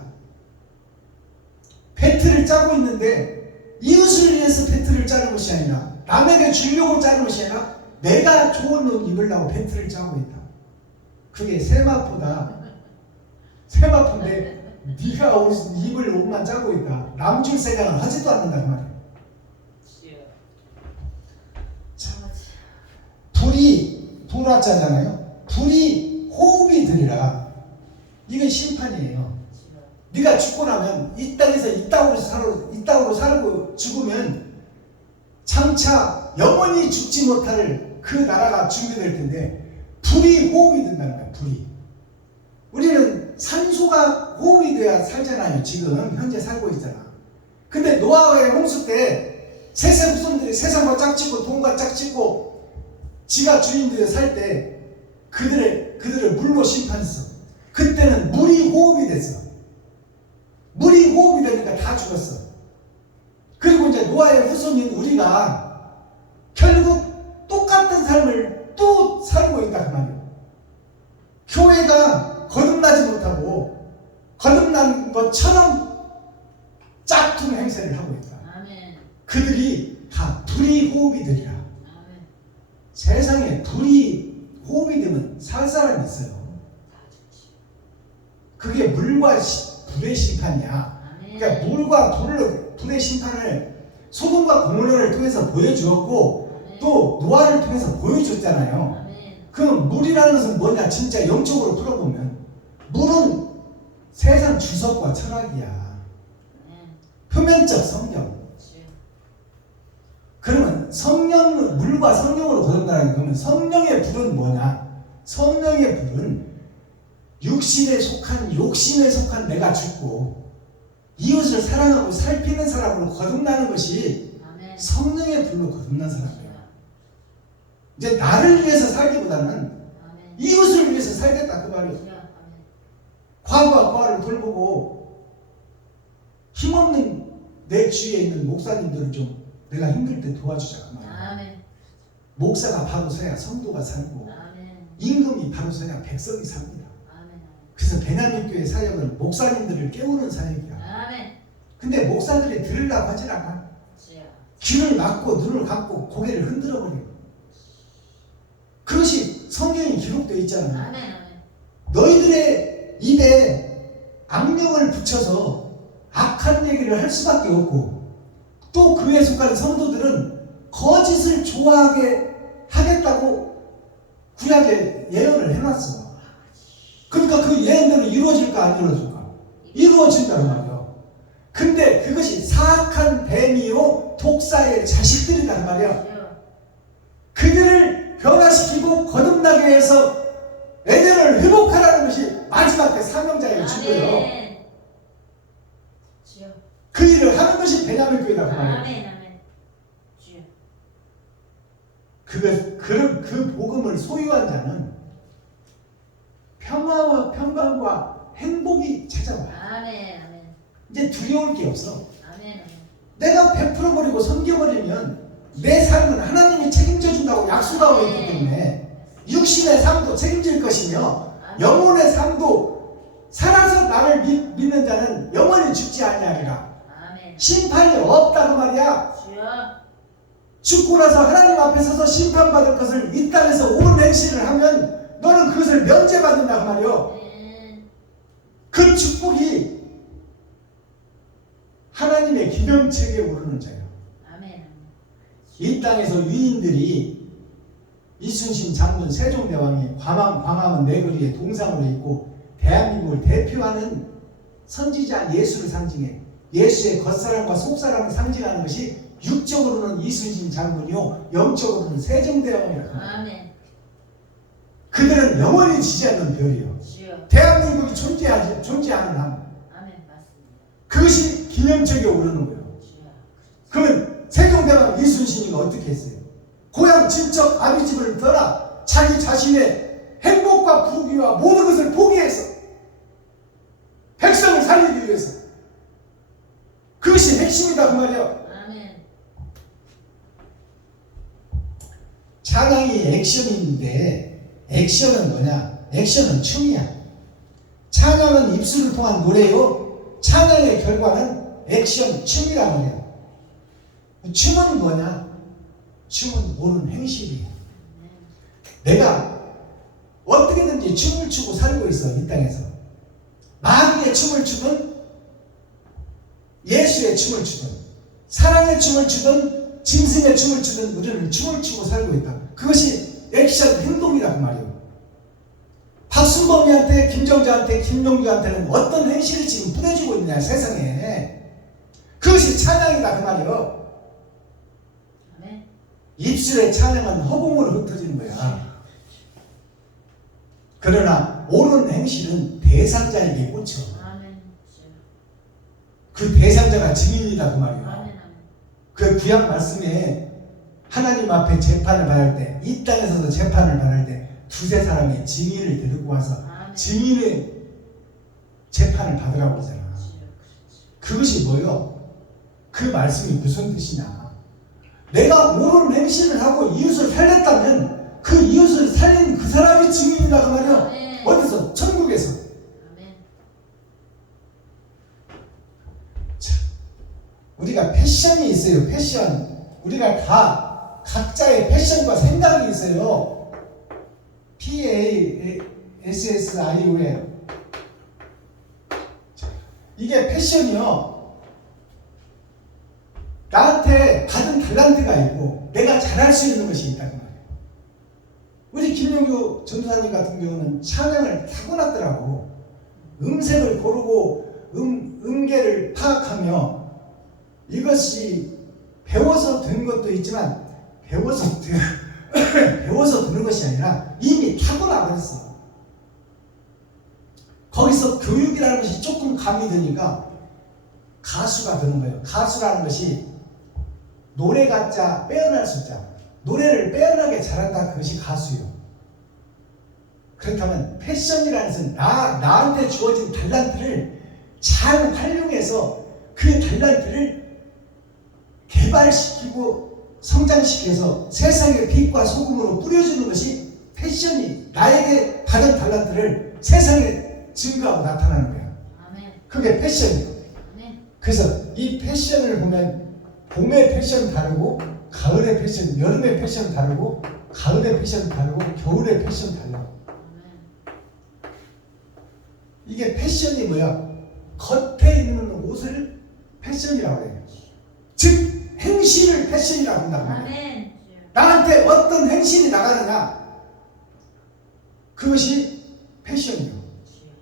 배틀을 짜고 있는데 이웃을 위해서 배틀을 짜는 것이 아니라 남에게 주려고 짜는 것이 아니라 내가 좋은 옷 입으려고 배틀을 짜고 있다. 그게 세마포인데 네가 입을 옷만 짜고 있다. 남줄 생각은 하지도 않는다 그 말이에요. 불이 불화자잖아요. 불이 호흡이 들이라. 이건 심판이에요. 네가 죽고 나면 이 땅에서 이땅으로 살고 죽으면 장차 영원히 죽지 못할 그 나라가 준비될 텐데 불이 호흡이 된다는 거야. 불이. 우리는 산소가 호흡이 돼야 살잖아요. 지금 현재 살고 있잖아. 근데 노아의 홍수 때 세상 후손들이 세상과 짝짓고 돈과 짝짓고 지가 주인들이 살 때 그들을 물로 심판했어. 그때는 물이 호흡이 됐어. 물이 호흡이 되니까 다 죽었어. 그리고 이제 노아의 후손인 우리가 결국 똑같은 삶을 또 살고 있다 그 말이에요. 교회가 거듭나지 못하고 거듭난 것처럼 짝퉁 행세를 하고 있다. 아멘. 그들이 다 불이 호흡이 되리라. 아멘. 세상에 불이 호흡이 되면 살 사람이 있어요. 그게 물과 불의 심판이야. 아멘. 그러니까 물과 불의 심판을 소돔과 고모라를 통해서 보여주었고 아멘. 또 노아를 통해서 보여줬잖아요. 아멘. 그럼 물이라는 것은 뭐냐? 진짜 영적으로 풀어보면 물은 세상 주석과 철학이야. 아멘. 표면적 성경. 그러면 물과 성령으로 거듭나는 거면 성령의 불은 뭐냐? 성령의 불은 욕심에 속한 내가 죽고 이웃을 사랑하고 살피는 사람으로 거듭나는 것이 아멘. 성령의 불로 거듭난 사람이에요. 이제 나를 위해서 살기보다는 아멘. 이웃을 위해서 살겠다 그 말이에요. 아멘. 과부와 과를 돌보고 힘없는 내 주위에 있는 목사님들을 좀 내가 힘들 때 도와주자 그 말이에요. 아멘. 목사가 바로 서야 성도가 살고 아멘. 임금이 바로 서야 백성이 삽니다. 아멘. 그래서 베냐민 교회 사역은 목사님들을 깨우는 사역이야. 아멘. 근데 목사들이 들으려고 하질 않아. 귀를 막고 눈을 감고 고개를 흔들어 버려. 그것이 성경에 기록되어 있잖아. 아멘. 너희들의 입에 악령을 붙여서 악한 얘기를 할 수밖에 없고 또 그에 속한 성도들은 거짓을 좋아하게 하겠다고 구약에 예언을 해놨어. 그러니까 그 예언대로 이루어질까 안 이루어질까? 이루어진다는 말이야. 근데 그것이 사악한 뱀이요 독사의 자식들이란 말이야. 주여. 그들을 변화시키고 거듭나게 해서 에덴을 회복하라는 것이 마지막 때 사명자의 주고요. 아멘. 주여. 그 일을 하는 것이 베냐민 교회다 그 말이야. 아멘. 아멘. 주여. 그 복음을 소유한 자는 평화와 평강과 행복이 찾아와. 아멘. 아멘. 이제 두려울 게 없어. 아멘. 아멘. 내가 베풀어버리고 섬겨버리면 내 삶은 하나님이 책임져 준다고 약속하고 있기 때문에 육신의 삶도 책임질 것이며 영혼의 삶도 살아서 나를 믿는 자는 영원히 죽지 아니하리라. 아멘. 심판이 없다고 말이야. 주여. 죽고 나서 하나님 앞에 서서 심판받을 것을 이 땅에서 옳은 행실을 하면 너는 그것을 면제받는다고 말이요. 아멘. 그 축복이 하나님의 기념책에 오르는 자예요. 아멘. 이 땅에서 위인들이 이순신 장군 세종대왕이 광화문 내거리에 동상으로 있고 대한민국을 대표하는 선지자 예수를 상징해 예수의 겉사람과 속사람을 상징하는 것이 육적으로는 이순신 장군이요 영적으로는 세종대왕이라고 합니다. 아멘. 그들은 영원히 지지 않는 별이에요. 주여. 대한민국이 존재하는 한 아멘. 맞습니다. 그것이 기념책에 오르는 거예요. 주여. 그러면 세종대왕 이순신이가 어떻게 했어요? 고향 친척 아비집을 떠나 자기 자신의 행복과 부귀와 모든 것을 포기해서 백성을 살리기 위해서 그것이 핵심이다 그 말이에요. 아멘. 찬양이 액션인데 액션은 뭐냐? 액션은 춤이야. 찬양은 입술을 통한 노래요. 찬양의 결과는 액션, 춤이란 말이야. 춤은 뭐냐? 춤은 옳은 행실이에요. 내가 어떻게든지 춤을 추고 살고 있어 이 땅에서. 마귀의 춤을 추든 예수의 춤을 추든 사랑의 춤을 추든 짐승의 춤을 추든 우리는 춤을 추고 살고 있다. 그것이 액션 행동이라 그 말이에요. 박순범이한테 김정자한테 김용규한테는 어떤 행실을 지금 뿌려주고 있느냐 세상에. 그것이 찬양이다 그 말이에요. 입술의 찬양은 허공으로 흩어지는 거야. 그러나 옳은 행실은 대상자에게 꽂혀. 아멘. 그 대상자가 증인이다 그 말이야. 아멘. 그 구약 말씀에 하나님 앞에 재판을 받을 때, 이 땅에서도 재판을 받을 때 두세 사람이 증인을 데리고 와서 아멘. 증인의 재판을 받으라고 하잖아. 그것이 뭐요? 그 말씀이 무슨 뜻이냐? 내가 옳은 행실을 하고 이웃을 살렸다면 그 이웃을 살린 그 사람이 증인이다 그 말이야. 아멘. 어디서? 천국에서. 아멘. 자, 우리가 패션이 있어요. 패션. 우리가 다 각자의 패션과 생각이 있어요. PASSIO예요. 이게 패션이요. 나한테 받은 달란트가 있고 내가 잘할 수 있는 것이 있다는 말이에요. 우리 김용규 전도사님 같은 경우는 찬양을 타고났더라고. 음색을 고르고 음계를 파악하며 이것이 배워서 된 것도 있지만 배워서 되는 것이 아니라 이미 타고나 버렸어. 거기서 교육이라는 것이 조금 가미되니까 가수가 되는 거예요. 가수라는 것이 노래 가짜 빼어날 숫자. 노래를 빼어나게 잘한다. 그것이 가수예요. 그렇다면 패션이라는 것은 나한테 주어진 달란트를 잘 활용해서 그 달란트를 개발시키고 성장시켜서 세상의 빛과 소금으로 뿌려주는 것이 패션이 나에게 받은 달란트를 세상에 증거하고 나타나는 거예요. 아멘. 그게 패션이에요. 아멘. 그래서 이 패션을 보면 봄의 패션 다르고 가을의 패션, 여름의 패션 다르고 가을의 패션 다르고 겨울의 패션 달라. 아멘. 이게 패션이 뭐야? 겉에 입는 옷을 패션이라고 해요. 즉 행실을 패션이라고 한다고 해요. 아멘. 나한테 어떤 행실이 나가느냐? 그것이 패션이요. 주여.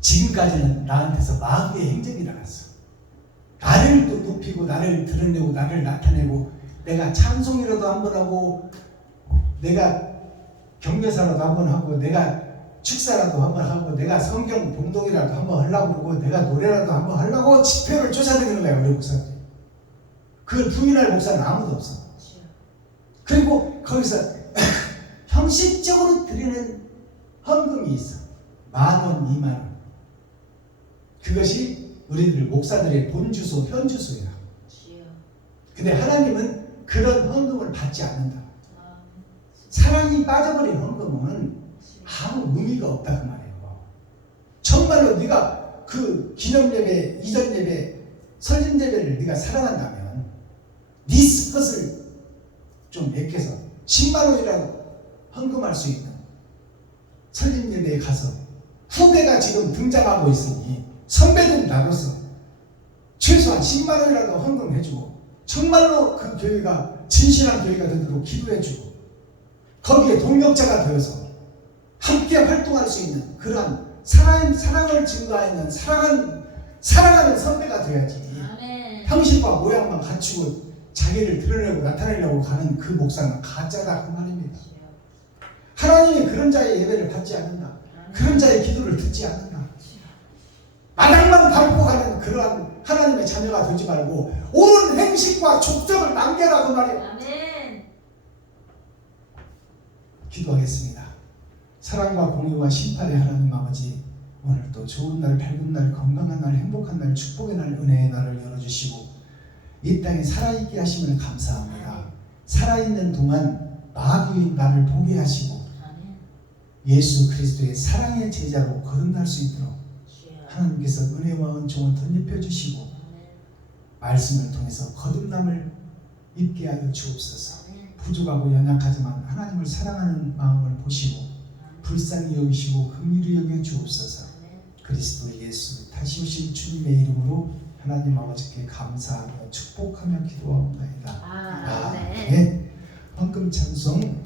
지금까지는 나한테서 마귀의 행적이 나갔어. 나를 또 높이고 나를 드러내고 나를 나타내고 내가 찬송이라도 한번 하고 내가 경배사라도 한번 하고 내가 축사라도 한번 하고 내가 성경 봉독이라도 한번 하려고 그러고 내가 노래라도 한번 하려고 집회를 쫓아다니는 거야 우리 목사들이. 그걸 부인할 목사는 아무도 없어. 주여. 그리고 거기서 형식적으로 드리는 헌금이 있어. 10,000원, 20,000원. 그것이 우리들 목사들의 본주소, 현주소야. 주여. 근데 하나님은 그런 헌금을 받지 않는다. 아멘. 사랑이 빠져버린 헌금은 주여. 아무 의미가 없다 그 말이에요. 정말로 네가 그 기념 예배, 이전 예배, 설립 예배를 네가 사랑한다면 네 것을 좀 액해서 10만 원이라도 헌금할 수 있는 설립 예배에 가서 후배가 지금 등장하고 있으니 선배들 나눠서 최소한 10만 원이라도 헌금해주고 정말로 그 교회가 진실한 교회가 되도록 기도해주고 거기에 동력자가 되어서 함께 활동할 수 있는 그러한 사랑을 증거하는 사랑하는 선배가 돼야지. 아멘. 형식과 모양만 갖추고 자기를 드러내고 나타내려고 가는 그 목사는 가짜다 그 말입니다. 주여. 하나님이 그런 자의 예배를 받지 않는다. 아멘. 그런 자의 기도를 듣지 않는다. 주여. 마당만 밟고 가는 그러한 하나님의 자녀가 되지 말고 옳은 행식과 족적을 남겨라 그 말이에요. 아멘. 기도하겠습니다. 사랑과 공유와 심판의 하나님 아버지, 오늘도 좋은 날, 밝은 날, 건강한 날, 행복한 날, 축복의 날, 은혜의 날을 열어주시고 이 땅에 살아있게 하심을 감사합니다. 살아있는 동안 마귀인 나를 보게 하시고 아멘. 예수 그리스도의 사랑의 제자로 거듭날 수 있도록 주여. 하나님께서 은혜와 은총을 덧입혀 주시고 아멘. 말씀을 통해서 거듭남을 입게 하여 주옵소서. 아멘. 부족하고 연약하지만 하나님을 사랑하는 마음을 보시고 불쌍히 여기시고 긍휼히 여겨 주옵소서. 아멘. 그리스도 예수 다시 오실 주님의 이름으로 하나님 아버지께 감사하며 축복하며 기도하옵나이다. 아멘. 아멘. 헌금 찬송